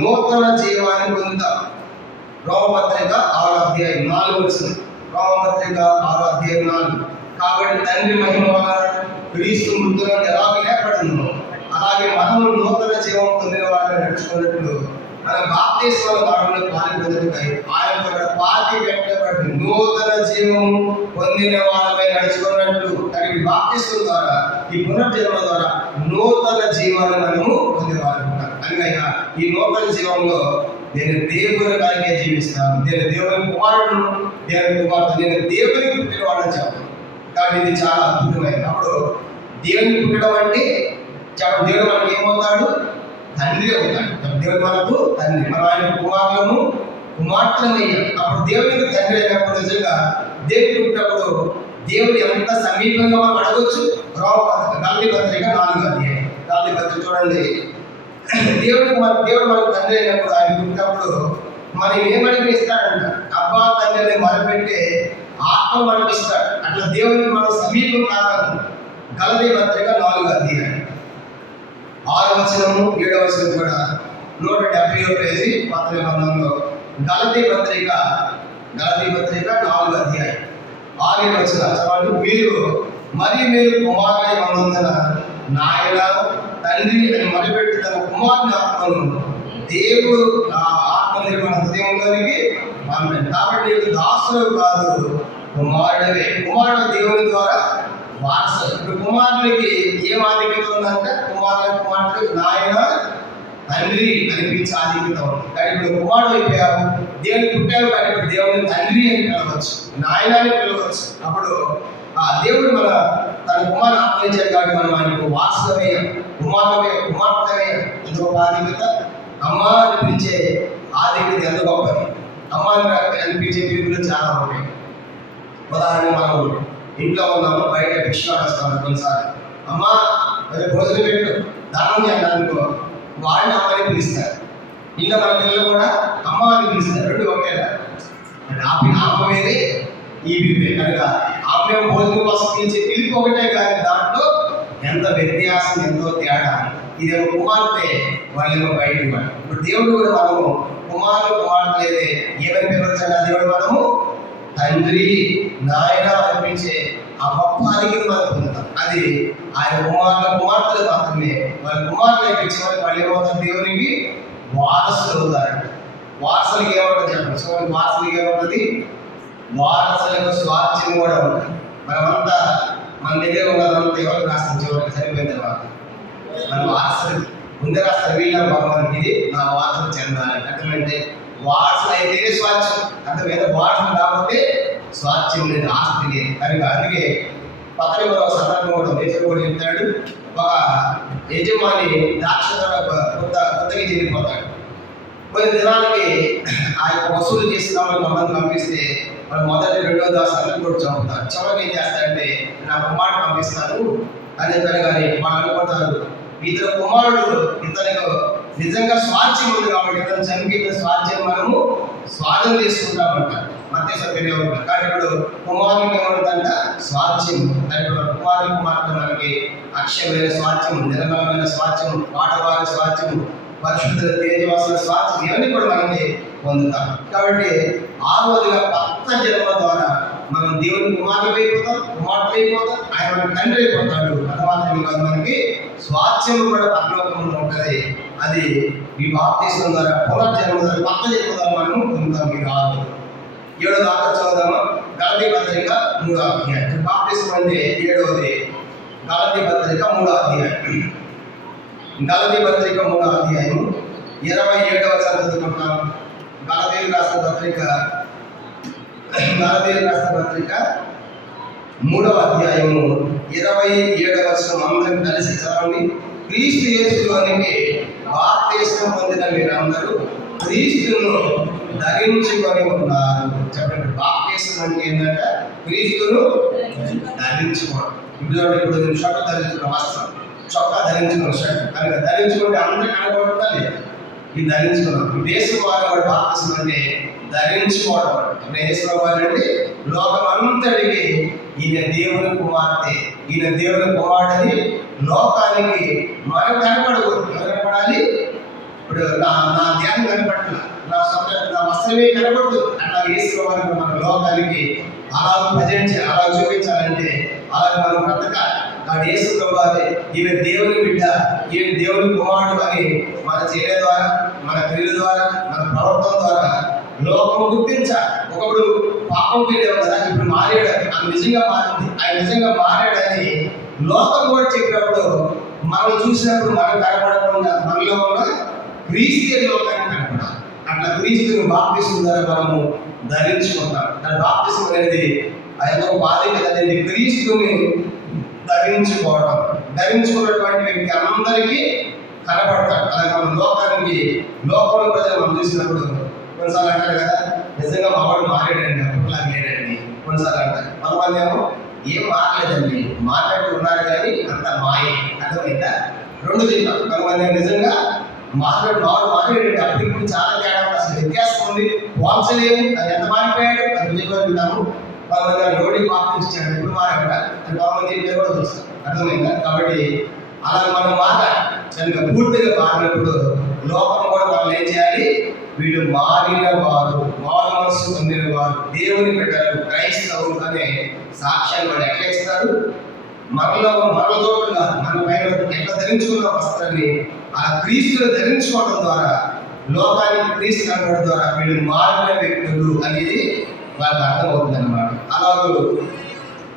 నూతన జీవాన్ని పొందుతాం. రోమపత్రిక 6వ అధ్యాయం 4వ వచనం. రోమపత్రిక 6వ అధ్యాయం 4. కాబట్టి తండ్రి మహిమ వలన క్రీస్తు మృతులను ఎలాగ లేపడను, అలాగే మనము నూతన జీవం పొందిన వారిని నడుచుకున్నట్లు మన బాప్తిస్మం దానిలో పాలు పొందుతాయి. ఆయన కూడా పాతి పెట్టబడి నూతన జీవం పొందిన వారిపై నడుచుకున్నట్లు. కానీ బాప్తిస్మం ద్వారా, ఈ పునర్జన్మ ద్వారా నూతన జీవాన్ని మనము పొందేవారు. అనగా ఈ నూతన జీవంలో నేను దేవుని లాగే జీవిస్తాను, నేను దేవుని కుమారుడు, దేవుని కుమార్తె, నేను దేవునికి పుట్టినవాడని చెప్పాను. కాబట్టి ఇది చాలా అద్భుతమైనది. అప్పుడు దేవునికి పుట్టడం అంటే చెప్పండి, దేవుడు మనకి ఏమవుతాడు? తండ్రి అవుతాడు. దేవుడు మనకు తండ్రి, మనం ఆయన కుమారులము కుమార్తెలమయ్యాం. అప్పుడు దేవునికి తండ్రి అయినప్పుడు నిజంగా దేవుడు పుట్టినప్పుడు దేవుడు ఎంత సమీపంగా మనం అడగొచ్చు. గాంధీ పత్రిక 4వ అధ్యాయం. గాంధీ పత్రిక చూడండి. దేవుడు మనకు తండ్రి అయినప్పుడు ఆయన పుట్టినప్పుడు మనం ఏమడిగి ఇస్తాడంట? అబ్బా తండ్రిని మొదలుపెట్టే ఆత్మ మనకి ఇస్తాడు. అట్లా దేవుడికి మనం సమీపం కావాలి. గలతీ పత్రిక 4వ అధ్యాయం 6వ వచనము 7వ వచనం కూడా 170వ పేజీ పాత నిబంధనలో గలతీ పత్రిక 4వ అధ్యాయం 6వ వచనం చదవండి. మీరు కుమారులై ఉన్నందున నాయన తండ్రి అని మొదలుపెట్టి తన కుమారుని ఆత్మను దేవుడు ఆ ఆత్మని మన హృదయంలోనికి పంపాడు. కాబట్టి దాసులు కాదు, కుమారుడవే. కుమారుడు దేవుని ద్వారా వారసు. ఇప్పుడు కుమారులకి ఏం ఆధిక్యత ఉందంటే కుమారుడు నాయన తండ్రి అనిపించే ఆధిక్యత ఉంది. కానీ ఇప్పుడు కుమారుడు అయిపోయావు, దేవుని పుట్టావు, కానీ ఇప్పుడు దేవుని తండ్రి అని పిలవచ్చు, నాయన అని పిలవచ్చు. అప్పుడు ఆ దేవుడు తన కుమారుని ఆత్మయించాడు కాబట్టి మనం ఆయనకు వారసులమే, కుమార్తెమే. ఎందుకు ఆధిక్యత? అమ్మ అని పిలిచే ఆధిక్యత ఎంత గొప్పది. అమ్మ అని పిలిచే పిలుపులు చాలా ఉంటాయి. ఉదాహరణ, మనం ఇంట్లో ఉన్నాము, బయట భిక్ష వస్తాము. కొన్నిసార్లు అమ్మ అదే భోజనం పెట్టు, దానం చేయడానికో వాళ్ళని అమ్మని పిలుస్తారు. ఇంకా మన పిల్లలు కూడా అమ్మ అని పిలుస్తారు. రెండు ఒకేలా. ఆమె వేరే, ఈ పిలిపే కనుక ఆమె భోజనం కోసం పిలిచే పిలుపు ఒకటే, కానీ దాంట్లో ఎంత వ్యత్యాసం, ఎంతో తేడా. ఇదేమో కుమార్తె, వాళ్ళేమో బయటికి వాళ్ళు. ఇప్పుడు దేవుడు కూడా మనము కుమార్తె అయితే ఏమని పిలవచ్చండి? దేవుడు మనము తండ్రి నాయన అనిపించే ఆ గొప్ప ఆధిక్యత మనం పొందుతాం. అది ఆయన కుమార్తెలు మాత్రమే. వాళ్ళ కుమార్తెలు చివరికి వాళ్ళు ఏమవుతారు? దేవునికి వారసులు అవుతారు. వారసులకి ఏమంటుంది చెప్పండి? చివరికి వారసులకి ఏమవుతుంది? వారసులకు స్వాస్థ్యం కూడా ఉంటుంది. మనమంతా మన దగ్గర ఉన్నదంతా ఎవరికి రాస్తాం? చివరికి చనిపోయిన తర్వాత మన వారసులు ముందే రాస్తారు, వీళ్ళ భగవానికి ఇది నా వారసులు చెందాలి. అర్థమంటే వారసులు అయితేనే స్వాస్థ్యం. అర్థమైతే వారసులు కాకపోతే స్వాస్థ్యం లేదు, ఆస్తి లేదు. కనుక అందుకే పత్రికలో ఒక సందర్భం కూడా దేవుడు కూడా చెప్తాడు. ఒక యజమాని ద్రాక్ష కొత్తగా చెందిపోతాడు. కొన్ని దినాలకి ఆ యొక్క వసూలు చేస్తున్నామని మమ్మల్ని పంపిస్తే వాళ్ళు మొదటి 2వ దాసాలను కూడా చంపుతారు. చివరికి ఏం చేస్తారంటే నా కుమారుడు పంపిస్తాను అని చెప్పారు. కానీ వాళ్ళు అనుకుంటారు ఇతర కుమారుడు ఇతనికి నిజంగా స్వాస్థ్యం ఉంది కాబట్టి ఇతను చనిపోయిన స్వాస్థ్యం మనము స్వాధీనం చేసుకుంటామంటారు. మధ్య సభ్యులు ఉంటారు. కానీ ఇప్పుడు కుమారునికి ఏమంటుందంట? స్వాస్థ్యం. కానీ కుమారులకు మాత్రం మనకి అక్షయమైన స్వాస్థ్యం, నిర్మలమైన స్వాస్థ్యం, వాడవారి స్వాస్థ్యం, పరిశుద్ధ తేజవాసుల స్వాస్థ్యం, ఇవన్నీ కూడా మనకి పొందుతాం. కాబట్టి ఆ రోజుగా కొత్త జన్మ ద్వారా మనం దేవుని కుమార్తెలు అయిపోతాం, ఆయన మన తండ్రి అయిపోతాడు. అది మాత్రమే కాదు, మనకి స్వాస్థ్యం కూడా పరలోకంలో ఉంటుంది. అది ఈ బాప్తిస్మం ద్వారా, పునర్జన్మ ద్వారా, కొత్త జన్మ ద్వారా మనం పొందుతాం. మీరు 7వ దాకా చదువుదామా? గలతీ పత్రిక 3వ అధ్యాయం. బాప్తిస్మం అంటే 7వది. గలతీ పత్రిక 3వ అధ్యాయం. గలతీ పత్రిక 3వ అధ్యాయం 27వ వచనం చదువుకుంటాం. గలతీయులకు రాసిన పత్రిక 3వ అధ్యాయము 27వ వచనం అందరం కలిసి చదవండి. క్రీస్తు యేసులోనికి బాప్తిస్మం పొందిన మీరందరూ క్రీస్తును ధరించుకొని ఉన్నారు. చెప్పండి, బాప్తిస్మం అంటే ఏంటంటే క్రీస్తును ధరించుకోవడం. ఇప్పుడు షర్ట్ ధరించుకున్న వస్త్రం, చొక్కా ధరించుకున్న షర్ట్ కనుక ధరించుకుంటే అందరూ కనబడుతుందా లేదా? ఇది ధరించుకున్నాం. వేసుకోవాలి కూడా బాప్తిస్మం అంటే ధరించుకోవడం. వేసుకోవాలంటే లోకం అంతటికి ఈయన దేవుని కుమార్తె, ఈయన దేవుని కుమారుడని లోకానికి మనం కనపడకూడదు. కనపడాలి. ఇప్పుడు నా ధ్యానం కనపడాల, నా వస్త్రమే కనపడదు. అట్లా వేసుకోవాలి మన లోకానికి. అలా ప్రజెంట్ చేయాలి, అలా చూపించాలంటే అలా మనం బ్రతకాలి. కాబట్టి వేసుకోవాలి ఈయన దేవుని బిడ్డ, ఈయన దేవుని కుమారుడు అని మన చేయడం ద్వారా, మన క్రియల ద్వారా, మన ప్రవర్తన ద్వారా లోకం గుర్తించాలి. ఒకప్పుడు పాపం వెళ్ళాము కదా, ఇప్పుడు మారాడు, ఆమె నిజంగా మారింది, ఆయన నిజంగా మారాడని లోకం కూడా చెప్పినప్పుడు మనం చూసినప్పుడు మనం కనపడకుండా మనలో ఉన్న క్రీస్తు లోకాన్ని కనపడాలి. అట్లా క్రీస్తుని బాప్తిస్మం ద్వారా మనము ధరించుకుంటాం. దాని బాప్తిస్మం అనేది ఆ యొక్క బాధ్యత అనేది క్రీస్తుని ధరించుకోవడం. ధరించుకున్నటువంటి వ్యక్తి అందరికీ కనపడతాడు. అలాగే మనం లోకంలో ప్రజలు మనం చూసినప్పుడు కొన్నిసార్లు అంటారు కదా, నిజంగా మావాడు మారాడండి, అప్పటిలాగా లేడండి. కొన్నిసార్లు అంటారు. కొంతమంది ఏమో ఏం మారలేదండి, మాట్లాడుతూ ఉన్నారు కానీ అంత మాయే. అర్థమైందా? రెండు తింటాం. కొంతమంది నిజంగా మావాడు మారాడండి, అప్పటికి చాలా తేడా ఉంది, అసలు వ్యత్యాసం ఉంది, పోల్చలేము, అది ఎంత మారిపోయాడు అది విజయవాడ వింటాము. కొంతమంది నోటికి బాప్తిస్తాడు, ఎప్పుడు మారాడ అని కొంతమంది కూడా చూస్తాం. అర్థమైందా? కాబట్టి అలా మనం కనుక పూర్తిగా మారినప్పుడు లోకం కూడా వాళ్ళు ఏం చేయాలి? వీళ్ళు మారిన వారు, మారు మనసు పొందిన వారు, దేవుని బిడ్డలు, క్రైస్తవులు అనే సాక్ష్యాన్ని వాళ్ళు ఎట్లా ఇస్తారు? మనతో కాదు, మన పైన ఎట్లా ధరించుకున్న వస్త్రాన్ని ఆ క్రీస్తుని ధరించుకోవడం ద్వారా, లోకానికి క్రీస్తు కనబడడం ద్వారా వీళ్ళు మారిన వ్యక్తులు అనేది వాళ్ళకి అర్థమవుతుంది అన్నమాట. అలాగే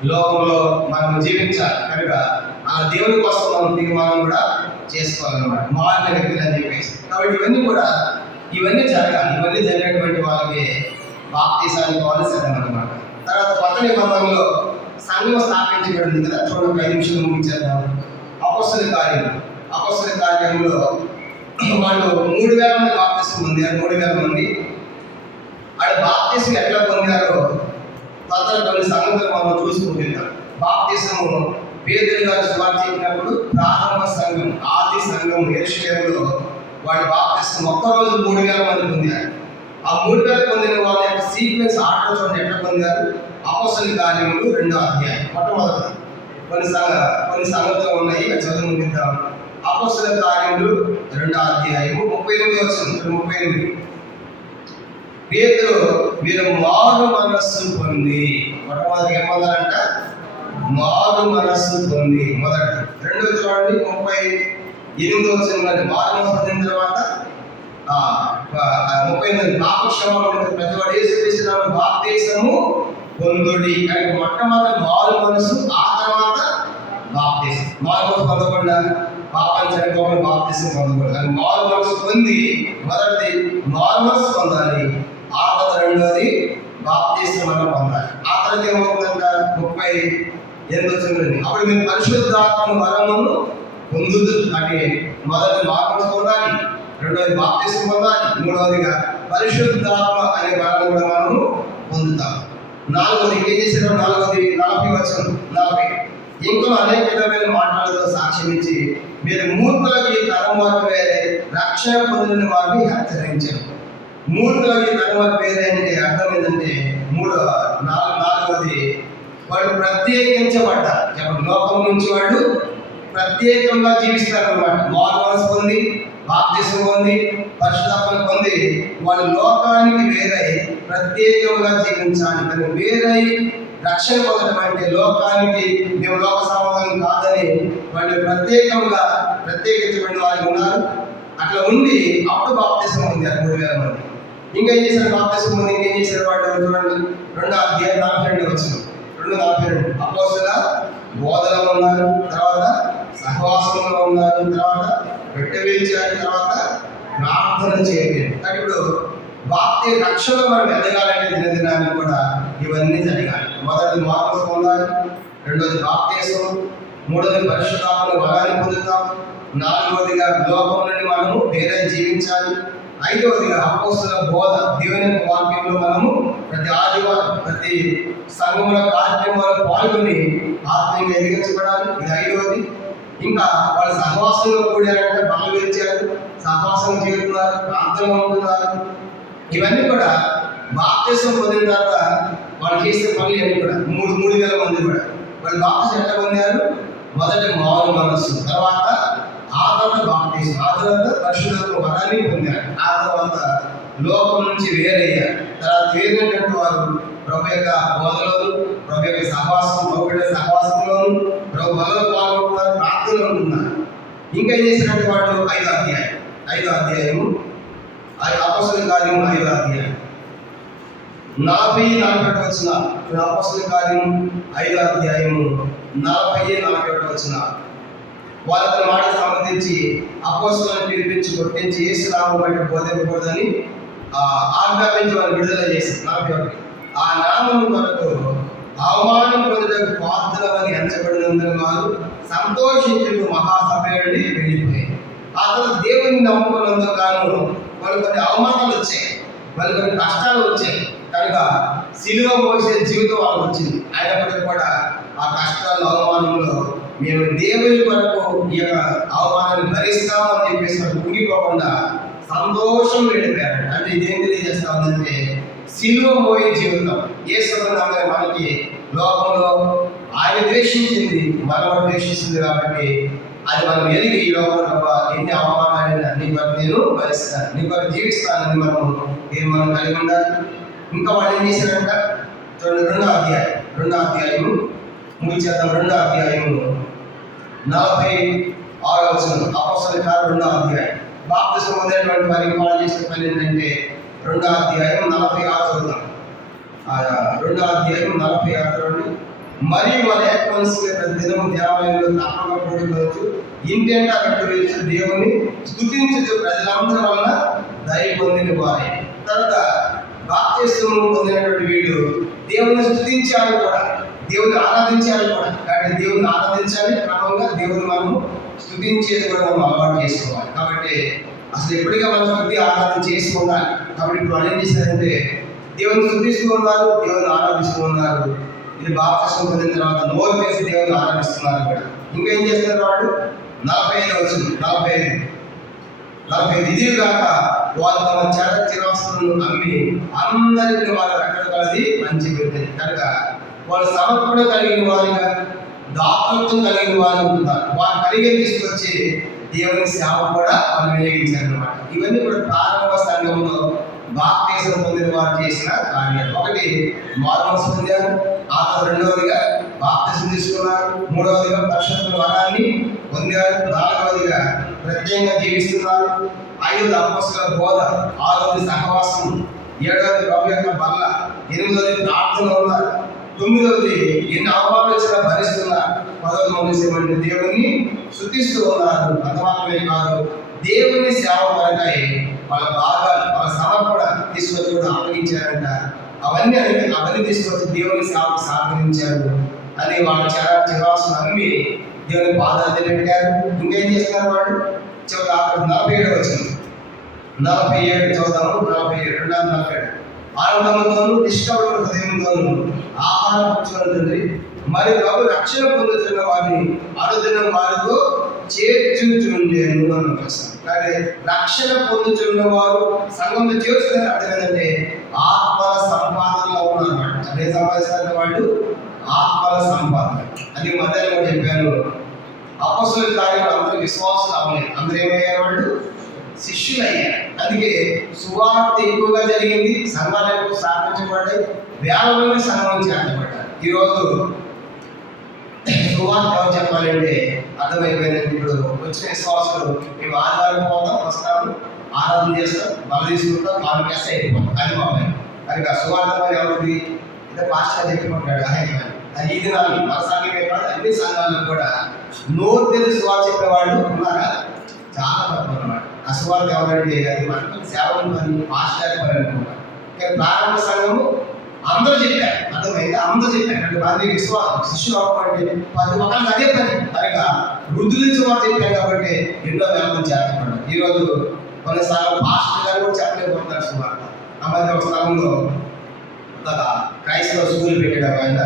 లోకంలో మనం జీవించాలి కనుక ఆ దేవుని కోసం మనం తీర్మానం కూడా చేసుకోవాలన్నమాట, మారిన వ్యక్తులు అని చెప్పేసి. కాబట్టి ఇవన్నీ జరగాలి. ఇవన్నీ జరిగినటువంటి వాళ్ళకి బాప్తిసానికి వాళ్ళు సిద్ధమన్నమాట. తర్వాత కొత్త నిబంధనలో సంఘం స్థాపించబడింది కదా, చూడండి 5 నిమిషాలు ముగించేద్దాం. అపొస్తలుల కార్యంలో వాళ్ళు 3000 మంది బాప్తిసం పొందారు. 3000 మంది ఆడ బాప్తిసం ఎట్లా పొందారో కొత్తలో కొన్ని సంగతులు మనం చూసుకుంటున్నాం. బాప్తిసము పేతురు గారు సువార్త చెప్పినప్పుడు ప్రారంభ సంఘం, ఆది సంఘం యెరూషలేములో వాడి బాప్తిసం ఒక్కరోజు 3000 మంది పొందారు. ఆ 3000 పొందిన వాళ్ళ యొక్క సీక్వెన్స్ ఆర్డర్ చూడండి ఎట్లా పొందారు. అపొస్తలుల కార్యములు 2వ అధ్యాయం మొట్టమొదటి కొన్ని సంగతులు ఉన్నాయి, చదువు ముగిద్దాం. అపొస్తలుల కార్యములు 2వ అధ్యాయము 38వ వచనం. 38 పేతురు మీరు మారు మనస్సు పొంది, మొట్టమొదటి ఏమన్నారంట? మారు మనస్సు పొంది మొదటి. రెండో చూడండి 38వ వచనంలో మారు మనస్సు పొందిన తర్వాత 38 పాపక్షమాపణ ప్రతివాడు యేసుక్రీస్తు బాప్తిసము పొందుడి అని మొట్టమొదటి మారు మనస్సు, ఆ తర్వాత బాప్తిసం. మారు మనస్సు పొందకుండా పాపాన్ని చనిపోకుండా బాప్తిసం పొందకూడదు. అని మారు మనస్సు పొంది మొదటిది మారు మనస్సు పొందాలి, ఆ తర్వాత రెండోది బాప్తిసం అన్న పొందాలి. ఆ తర్వాత ఏమవుతుందంట 38వ వచనం, అప్పుడు మీరు పరిశుద్ధాత్మ వరమును పొందుదు. అంటే మొదటి మారు మనస్సు పొందాలి, రెండోది బాప్తిసం పొందాలి, మూడవదిగా పరిశుద్ధాత్మ అనే వరం కూడా మనము పొందుతాం. నాలుగవది ఏం చేశారు? 40వ వచనం 40 ఇంకా అనేక విధమైన మాటలతో సాక్ష్యం ఇచ్చి మీరు మూర్ఖులకి ఈ తరం వారు వేరే, రక్షణ పొందిన వారిని హెచ్చరించారు. మూర్ఖులకి తరం వారు వేరే అంటే అర్థం ఏంటంటే నాలుగవది వాళ్ళు ప్రత్యేకించబడ్డారు. లోకం నుంచి వాళ్ళు ప్రత్యేకంగా జీవిస్తారు అన్నమాట. మారు మనసు పొంది బాప్తిసం పొంది పరిశుద్ధాత్మ పొంది వాళ్ళు లోకానికి వేరై ప్రత్యేకంగా జీవించాలి. కానీ వేరై రక్షణ పొందడం అంటే లోకానికి మేము లోక సమాధానం కాదని వాళ్ళు ప్రత్యేకించబడిన వాళ్ళు ఉన్నారు. అట్లా ఉండి అప్పుడు బాప్తిసం పొందారు 3000 మంది. ఇంకా ఏం చేశారు? బాప్తిసం పొంది ఇంకేం చేశారు వాళ్ళు? చూడండి 2వ అధ్యాయం 42 వచనం. 2:42 అపొస్తలుల బోధనలో ఉన్నారు, తర్వాత సహవాసంలో ఉన్నారు, తర్వాత రొట్టె విరిచారు, తర్వాత ప్రార్థన చేయండి. కానీ ఇప్పుడు బాప్తి రక్షణ మనం ఎదగాలంటే దినదినానికి కూడా ఇవన్నీ జరగాలి. మొదటిది మారు మనసు పొందాలి, రెండోది బాప్తిసం, మూడోది పరిశుద్ధాత్మ వరాన్ని పొందుతాం, నాలుగవదిగా లోకం నుండి మనము వేరే జీవించాలి, ఐదవదిగా అపొస్తలుల బోధ దేవుని వాక్యంలో మనము ప్రతి ఆదివారం ప్రతి సంఘముల కార్యక్రమాల్లో పాల్గొని ఆత్మీయంగా ఎదిగించబడాలి. ఇది ఐదవది. ఇంకా వాళ్ళ సహవాసంలో కూడారంటే బలం విరిచారు, సహవాసం చేరుతున్నారు, ప్రాంతంలో ఉంటున్నారు. ఇవన్నీ కూడా బాప్తిసం పొందిన తర్వాత వాళ్ళు చేసే పనులు అన్నీ కూడా 3,000 మంది కూడా వాళ్ళు బాప్తిసం ఎట్లా పొందారు? మొదటి మారు మనస్సు, తర్వాత ఆ తర్వాత బాప్తిసం, ఆ తర్వాత పరిశుద్ధాత్మ వరాన్ని పొందారు, ఆ తర్వాత లోకం నుంచి వేరయ్యారు. తర్వాత వేరైనటువంటి వారు ప్రభు యొక్క బోధలోను, ప్రభు యొక్క సహవాసం, ప్రభు యొక్క సహవాసంలోను, ప్రభు బలలో పాల్గొంటున్నారు, ప్రార్థనలో ఉంటున్నారు. ఇంకా ఏం చేసినటువంటి వాడు 5వ అధ్యాయము అపొస్తలుల కార్యం 5వ అధ్యాయం 40-41 వచనాలు. అపొస్తలుల కార్యం 5వ అధ్యాయము 40-41 వచనాలు. వాళ్ళ మాట సంబంధించి అపొస్తలులను పిలిపించి కొట్టించి యేసు నామమున బట్టి బోధింపకూడదని ఆజ్ఞాపించి వాళ్ళు విడుదల చేశారు. 41 ఆ నామము కొరకు అవమానం పొందుటకు పాత్రలని ఎంచబడినందున వారు సంతోషించుటకు మహాసభ్యుడి వెళ్ళిపోయాయి. ఆ తర్వాత దేవుని నమ్ముకున్నందుకు గాను వాళ్ళు కొన్ని అవమానాలు వచ్చాయి, వాళ్ళు కొన్ని కష్టాలు వచ్చాయి. కనుక సిలువ మోసే జీవితం వాళ్ళకి వచ్చింది. అయినప్పటికీ కూడా ఆ కష్టాలు అవమానంలో మేము దేవుని కొరకు ఈ యొక్క అవమానాన్ని భరిస్తామని చెప్పేసి వాళ్ళు కుంగిపోకుండా సంతోషం వెళ్ళిపోయారు. అంటే ఇదేం తెలియజేస్తా ఉందంటే సిలువ మోయే జీవితం. యేసునామమున మనకి లోకంలో ఆయన ద్వేషించింది, మనం ద్వేషిస్తుంది కాబట్టి అది మనం ఎరిగి ఈ లోకంలో ఎన్ని అవమానాలైనా నీ కొరకు నేను భరిస్తాను, నీ కొరకు జీవిస్తానని మనం కలిగి ఉండాలి. ఇంకా వాళ్ళు ఏం చేశారంట చూడండి, రెండో అధ్యాయము ముగిచేద్దాం. 2వ అధ్యాయము 46వ వచనం. అపోస్తలుల కార్యం 2వ అధ్యాయం. బాప్తిసం పొందినటువంటి వారికి వాళ్ళు చేసిన పని ఏంటంటే 2వ అధ్యాయం 46 చదువుతాం. 2వ అధ్యాయం 46 చూడండి. మరియు వారు ఏకమనస్సుగా ప్రతి దినము దేవాలయంలో తప్పక కూడుకోవచ్చు, ఇంటెంట వెళ్తూ దేవుని స్తుతించుచు ప్రజలందరి వలన దయ పొందిన వారే. తర్వాత బాప్తిసం పొందినటువంటి వీళ్ళు దేవుని స్తుతించాలి కూడా, దేవుని ఆరాధించాలి కూడా. కాబట్టి దేవుని ఆరాధించాలి, క్రమంగా దేవుని మనము స్తుతించేది కూడా మనం అలవాటు చేసుకోవాలి. కాబట్టి అసలు ఎప్పటిగా మనం స్తుతి ఆరాధన చేసుకోవాలి. కాబట్టి ఇప్పుడు వాళ్ళు ఏం చేశారంటే దేవుని స్తుతిస్తూ ఉన్నారు, దేవుని ఆరాధిస్తూ ఉన్నారు. ఇది బాప్తిసం పొందిన తర్వాత నోరు వేసి దేవుని ఆరాధిస్తున్నారు కూడా. ఇంకా ఏం చేస్తున్నారు వాళ్ళు? 45 వచ్చింది. 45 ఇది కాక వాళ్ళు తమ చిరాస్తులను అమ్మి అందరికీ వాళ్ళ రక్షణ కలది మంచి పెడుతుంది. కనుక వాళ్ళు సమర్పణ కలిగిన వారిగా, దాతృత్వం కలిగిన వారు ఉంటున్నారు. వారు కలిగే తీసుకొచ్చి దేవుని సేవ కూడా వాళ్ళు వినియోగించారు అనమాట. ఇవన్నీ కూడా ప్రారంభ సంఘంలో బాప్తిసం పొందిన వారు చేసిన కార్యాలు. ఒకటి మారుమనసు పొందారు, ఆ తర్వాత రెండవదిగా బాప్తిసం తీసుకున్నారు, మూడవదిగా పరిశుద్ధ వరాన్ని పొందారు, నాలుగవదిగా ప్రత్యేకంగా జీవిస్తున్నారు, ఐదవది అపొస్తలుల బోధ, ఆరవది సహవాసం, ఏడవది ప్రభు యొక్క బల్ల, ఎనిమిదవది ప్రార్థన ఉన్నారు, తొమ్మిదవది ఎన్ని అవమానాలు వచ్చినా భరిస్తున్నారు, 10వ ముగిసేమంటే దేవుని స్తుతిస్తూ ఉన్నారు. అంత మాత్రమే కాదు, దేవుని సేవ కొరకై వాళ్ళ భాగాలు, వాళ్ళ సమర్పణ తీసుకొచ్చి కూడా అప్పగించారంట. అవన్నీ తీసుకొచ్చి దేవుని సేవకు సహకరించారు. అది వాళ్ళ చిరాసును అమ్మి దేవుని పాదాలు పెట్టారు. ఇంకేం చేస్తున్నారు వాళ్ళు? చివరి 47 వచ్చింది. 47 చదువుతాము. 47 ఆనందముతోనూ నిష్ఠమైన హృదయంతోనూ ఆహారం పుచ్చుకుంటుంది. మరి ప్రభు రక్షణ పొందుతున్న వారిని అనుదినం వారితో చేర్చుచుండేను అని చూస్తాం. కానీ రక్షణ పొందుతున్న వారు సంఘంలో చేర్చుకునే అర్థం ఏంటంటే ఆత్మల సంపాదనలో ఉన్నారన్నమాట. అదే సంపాదిస్తున్న వాళ్ళు ఆత్మల సంపాదన. అది మధ్యాహ్నం చెప్పాను. అపొస్తలుల కార్యాలు అందరూ విశ్వాసులు అవ్వలేదు, అందరూ ఏమయ్యారు? వాళ్ళు శిష్యులు అయ్యారు. అందుకే సువార్త ఎక్కువగా జరిగింది, సంఘాలు ఎక్కువ స్థాపించబడ్డాయి, వేల మంది సంఘం చేర్చబడ్డారు. ఈరోజు సువార్త ఎవరు చెప్పాలంటే అర్థమైపోయిందంటే ఇప్పుడు వచ్చిన విశ్వాసులు మేము ఆదివారం పోతాం, వస్తాము, ఆరాధన చేస్తాం, బల తీసుకుంటాం, వాళ్ళు చేస్తే అయిపోతాం. అది బాబాయ్. కనుక సువార్త పని ఎవరిది? ఇదే పాస్టర్ చెప్పుకుంటాడు. అది ఇది నాలుగు మన సంఘమే కాదు, అన్ని సంఘాల్లో కూడా నోరు తెలిసి సువార్త చెప్పేవాళ్ళు ఉన్నారా? చాలా తక్కువ అన్నమాట. అసువార్త ఎవరంటే అది మనకు సేవలు పని, పాస్టర్ పని అనుకుంటారు. కానీ ప్రారంభ సంఘము అందరూ చెప్పారు, అర్థమైంది, అందరూ చెప్పారు. అంటే వారి విశ్వాసం శిష్యులు అవ్వమంటే 10 ఒకరికి అదే పని. కనుక వృద్ధుల నుంచి వారు చెప్పారు కాబట్టి ఎన్నో వేలం చేర్చబడ్డారు. ఈరోజు కొన్ని స్థలంలో పాస్టర్ గారు కూడా చెప్పలేకపోతున్నారు సువార్త. ఆ మధ్య ఒక స్థలంలో ఒక క్రైస్తవ స్కూల్ పెట్టాడు ఆయన.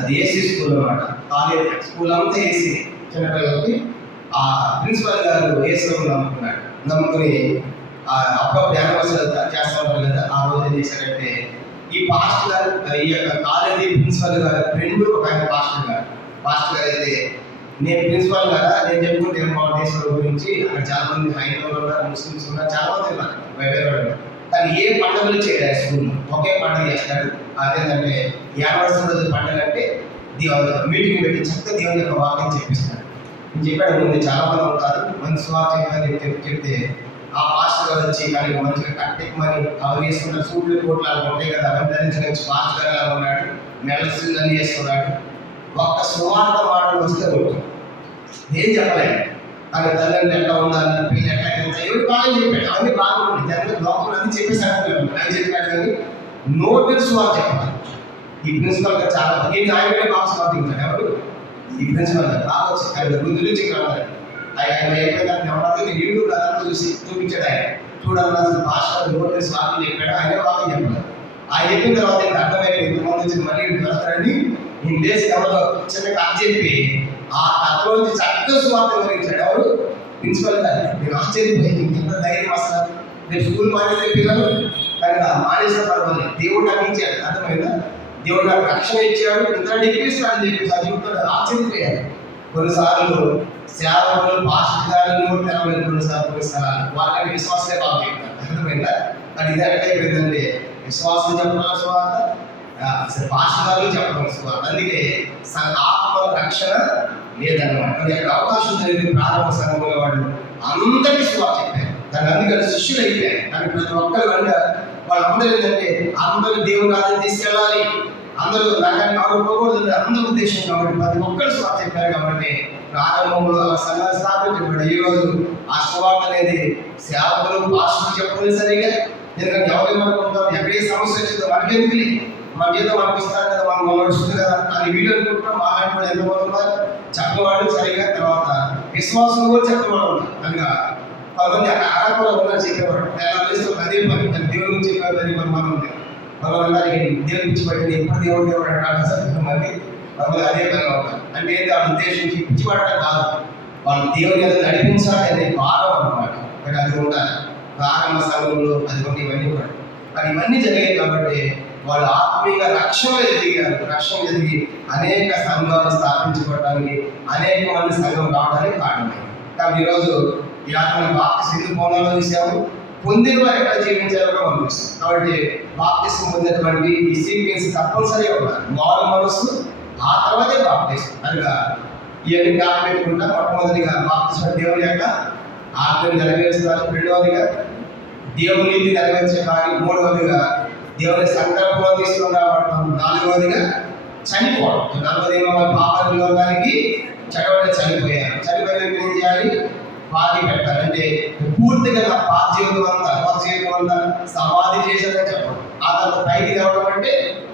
అది ఏసీ స్కూల్ అన్నమాట. కాలేజ్ స్కూల్ అంతా ఏసీ, చిన్నపిల్లలకి. ఆ ప్రిన్సిపల్ గారు ఏసీలో నమ్ముకుని అప్పుడప్పుడు యానివర్సరీ చేస్తూ ఉంటారు కదా. ఆ రోజు ఏం చేశారంటే ఈ పాస్టర్ గారు, ఈ యొక్క కాలేజీ ప్రిన్సిపల్ గారు ఫ్రెండ్ ఒక ఆయన పాస్టర్ గారు అయితే నేను ప్రిన్సిపల్ గారా, నేను చెప్పుకుంటే మా దేశం గురించి అక్కడ చాలా మంది హైందవులు ఉన్నారు, ముస్లిమ్స్ ఉన్నారు, చాలా మంది ఉన్నారు, బయట. కానీ ఏ పండుగలు చేయలేదు స్కూల్, ఒకే పండుగ చేస్తాడు. అదేంటంటే యానివర్సరీ రోజు పండుగ అంటే మీటింగ్ పెట్టి చక్కగా దేవుని యొక్క వాక్యం చెప్పిస్తాడు. నేను చెప్పాడు, ముందు చాలా మంది ఉంటారు, మంచి వాక్యం చెప్తే ఆ పాస్టర్ గారు వచ్చి కానీ మంచిగా కట్టెక్కమని అవి వేసుకున్న సూట్లు కోట్లు అలా ఉంటాయి కదా, అవన్నీ ధరించి పాస్టర్ గారు అలా ఉన్నాడు, మెడల్స్ అన్నీ వేసుకున్నాడు. ఒక్క సువార్త మాటలు వస్తే ఒకటి ఏం చెప్పలేదు. అక్కడ తల్లిదండ్రులు ఎట్లా ఉండాలి, పిల్లలు ఎట్లా వెళ్తాయి, ఎవరు బాగా చెప్పాడు. అవన్నీ బాగుంటుంది, జనరల్ లోపల అన్నీ చెప్పేసాడు. అని చెప్పాడు కానీ నోటీస్ సువార్త చెప్పాలి. ఈ ప్రిన్సిపల్ గారు చాలా ఆయన బాక్స్ పంపించాడు. ఎవరు? ఈ ప్రిన్సిపల్ గారు బాగా వచ్చి ఆయన గుర్తు నుంచి రావాలి. ఆయన అయిపోయిందని ఎవరు నేను యూట్యూబ్ దాంట్లో చూపించాడు. ఆయన చూడాలి అసలు భాష నోటీస్ వాక్యం చెప్పాడు. ఆయనే వాక్యం చెప్పాడు. ఆయన చెప్పిన తర్వాత నేను అర్థమైపోయింది ఇంతమంది వచ్చి మళ్ళీ వెళ్తారని నేను లేచి ఎవరో చిన్న కథ చెప్పి ఆ కథలో నుంచి చక్కగా సువార్త వివరించాడు. ఎవరు? ప్రిన్సిపల్ గారు. నేను ఆశ్చర్యపోయింది, ఎంత ధైర్యం అసలు. నేను స్కూల్ మానేసే పిల్లలు కానీ మానేసిన పర్వాలేదు, దేవుడు నాకు ఇచ్చాడు. అర్థమైందా? దేవుడు నాకు రక్షణ ఇచ్చాడు, ఇంత డిగ్రీస్తాడని చెప్పి చదువుతాడు. ఆశ్చర్యపోయాడు. కొన్నిసార్లు సేవకులు పాస్టర్ గారు తెరవలేదు, కొన్నిసార్లు వాళ్ళకి విశ్వాసే బాగా చెప్తారు. అర్థమైందా? కానీ ఇది ఎట్లయిపోయిందంటే విశ్వాసం చెప్పడం స్వార్థ, పాస్టర్ గారు చెప్పడం స్వార్థ. అందుకే ఆత్మ రక్షణ లేదన్నమాట. మరి అక్కడ అవకాశం జరిగింది. ప్రారంభ సంఘంలో వాళ్ళు అందరికీ స్వార్థ చెప్పారు. దాన్ని అందుకని శిష్యులు అయిపోయారు. కానీ ప్రతి ఒక్కరు అంటే వాళ్ళందరూ ఏంటంటే అందరూ దేవుని రాజ్యం తీసుకెళ్ళాలి, అందరూ నగరాన్ని ఆడుకోకూడదు అందరూ ఉద్దేశం కాబట్టి ప్రతి ఒక్కరు స్వార్థ చెప్పారు. కాబట్టి ప్రారంభంలో ఆ సంఘాన్ని స్థాపించబడి ఈ రోజు ఆ స్వార్థ అనేది సేవకులు పాస్టర్లు చెప్పలేదు సరిగా. ఎందుకంటే ఎవరికి అనుకుంటాం, ఎక్కడే సమస్య వచ్చిందో మనకి ఎందుకు, మన జీతం మనకి ఇస్తారు కదా, మనం నడుస్తుంది కదా అని వీళ్ళు అనుకుంటున్నాం. మా ఆయన కూడా ఎంతమంది ఉన్నారు చెప్పవాళ్ళు సరిగా. తర్వాత విశ్వాసం కూడా చెప్పవాళ్ళు ఉన్నారు. కనుక కొంతమంది అక్కడ ఆడకూడ ఉన్నారు చెప్పేవాడు. అదే పని దేవుడి గురించి చెప్పారు. అదే పని మనం ఉంది. మనం దేవుడి పిచ్చి పట్టింది ఎప్పుడు దేవుడు అంటారు సార్. మంది వాళ్ళు అదే పనిగా ఉంటారు. అంటే వాళ్ళ ఉద్దేశించి పిచ్చి పట్టడం కాదు, వాళ్ళు దేవుని మీద నడిపించాలి అనే భారం అన్నమాట. మరి అది ఉండాలి. ప్రారంభ సంఘంలో అది ఉంటే ఇవన్నీ కూడా కానీ ఇవన్నీ జరిగాయి కాబట్టి వాళ్ళు ఆత్మీయ రక్షణ ఎదిగారు. రక్షణ ఎదిగి అనేక సంఘాలు స్థాపించబడడానికి, అనేక మంది సంఘం రావడానికి కారణమైంది. కాబట్టి ఈరోజు ఈ ఆత్మ బాప్తిస్మం ఎందుకు పొందాలో చూసాము, పొందిన వారు ఎక్కడ జీవించాలో కూడా మనం చూస్తాం. కాబట్టి బాప్తిస్మం పొందినటువంటి ఈ సీక్వెన్స్ తప్పనిసరిగా ఉండాలి. మారు మనసు, ఆ తర్వాతే బాప్తిస్మం. కనుక ఇవన్నీ జ్ఞాపకం పెట్టుకుంటా మొట్టమొదటిగా బాప్తిస్మం దేవుని యొక్క ఆజ్ఞను నెరవేరుస్తారు. రెండవదిగా దేవుని నీతి నెరవేర్చే కానీ, మూడవదిగా దేవుని సంకల్పంలో తీసుకుని రావడం, నాలుగవదిగా చనిపోవడం. నాలుగవది పాప లోకానికి చనిపోయారు. చనిపోయిన ఏం చేయాలి? పాతి పెట్టాలి. అంటే పూర్తిగా నా పాత జీవితం అంతా సమాధి చేశారని చెప్పడం. ఆ తర్వాత పైకి తేవడం అంటే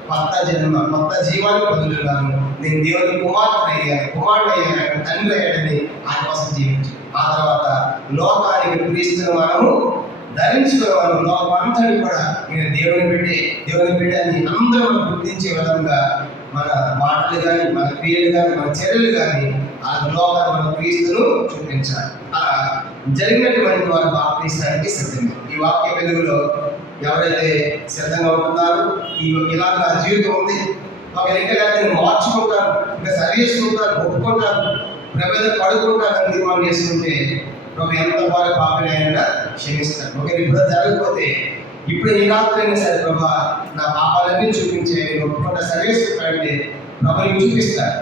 కొత్త జన్మ, కొత్త జీవాన్ని పొందుతున్నాను, నేను దేవుని కుమార్తె అయ్యాను, తండ్రి అయ్యాడని ఆయన కోసం జీవించు. ఆ తర్వాత లోకానికి క్రీస్తును మనము ధరించుకోవాలి. లోకమంతటి కూడా నేను దేవుని బిడ్డ అని అందరూ మనం గుర్తించే విధంగా మన మాటలు కానీ, మన క్రియలు కానీ, మన చర్యలు కానీ ఆ లోకాన్ని మన క్రీస్తును చూపించాలి. అలా జరిగినటువంటి వారు బాప్తిస్తానికి సిద్ధంగా. ఈ వాక్య వెలుగులో ఎవరైతే సిద్ధంగా ఉంటున్నారో, ఇలా నా జీవితం ఉంది, ఒక ఇంకా నేను మార్చుకుంటాను, ఇంకా సరి చేసుకుంటాను, ఒప్పుకుంటాను, ప్రవేద పడుకుంటానని తీర్మానం చేసుకుంటే ఒక ఎంత వారి పాపనైనా క్షమిస్తాను. ఒకవేళ ఇప్పుడు జరగకపోతే ఇప్పుడు ఈ రాత్రి అయినా సరే ప్రభా నా పాపాలన్నీ చూపించే నేను ఒప్పుకుంటా సరిచేసుకుంటానంటే ప్రభు నీకు చూపిస్తాడు.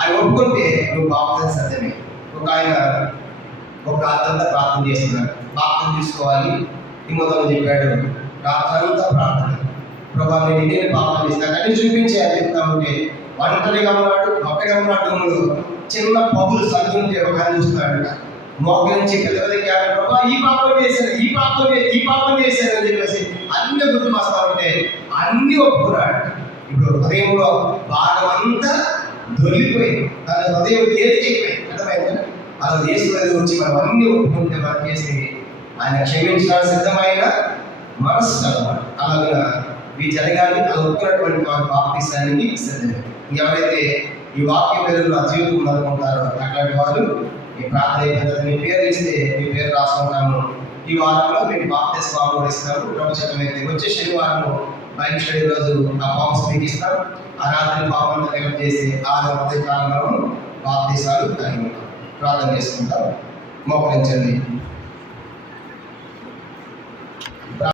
ఆయన ఒప్పుకుంటే నువ్వు బాప్తిసం సాధ్యమే. ఆయన ఒక రాత్రంతా ప్రార్థన చేస్తున్నాడు, బాప్తిసం తీసుకోవాలి. ఇంకొకరు చెప్పాడు రాత్రంతా ప్రార్థన, ప్రభా నేను పాపం చేస్తాను అన్ని చూపించే అని చెప్తా ఉంటే ఒక్కడే ఉన్నాడు. చిన్న పగులు సందుంటే ఒక ఆయన చూస్తున్నాడంట. మోకరించి పెద్ద క్యాబిన్ ప్రభా ఈ పాపం చేశాను అని చెప్పేసి అన్ని గుర్తు వస్తా ఉంటే అన్ని ఒప్పుకున్నాడు. ఇప్పుడు హృదయంలో భాగం అంతా దొరికిపోయింది, తన హృదయం తేలిపోయింది. అర్థమైంది? అలా చేసుకునేది వచ్చి మనం అన్ని ఒప్పుకుంటే మనం చేసి ఆయన క్షమించడానికి సిద్ధమైన మనస్సు అనమాట. అలాగా ఇవి జరగాలి. అది ఒప్పుకున్నటువంటి వారు బాప్తిసానికి సిద్ధమే. ఎవరైతే ఈ వాక్య పేరు నా జీవితం అనుకుంటారో అట్లాంటి వారు ఈ ప్రార్థన మీ పేరు ఇస్తే మీ పేరు రాసుకుంటాము. ఈ వారంలో మీకు బాప్తిస్మం ఫామ్ కూడా ఇస్తారు. ప్రభు చెప్పమైతే వచ్చే శనివారం బైబిల్ స్టడీ రోజు ఆ ఫామ్స్ మీకు ఇస్తాం. ఆ రాత్రి ఫామ్ అంతా కలెక్ట్ చేసి ఉదయ కాలంలో బాప్తిసాలు కలిగి ఉంటాం. ప్రార్థన చేసుకుంటాం. మోకరించండి.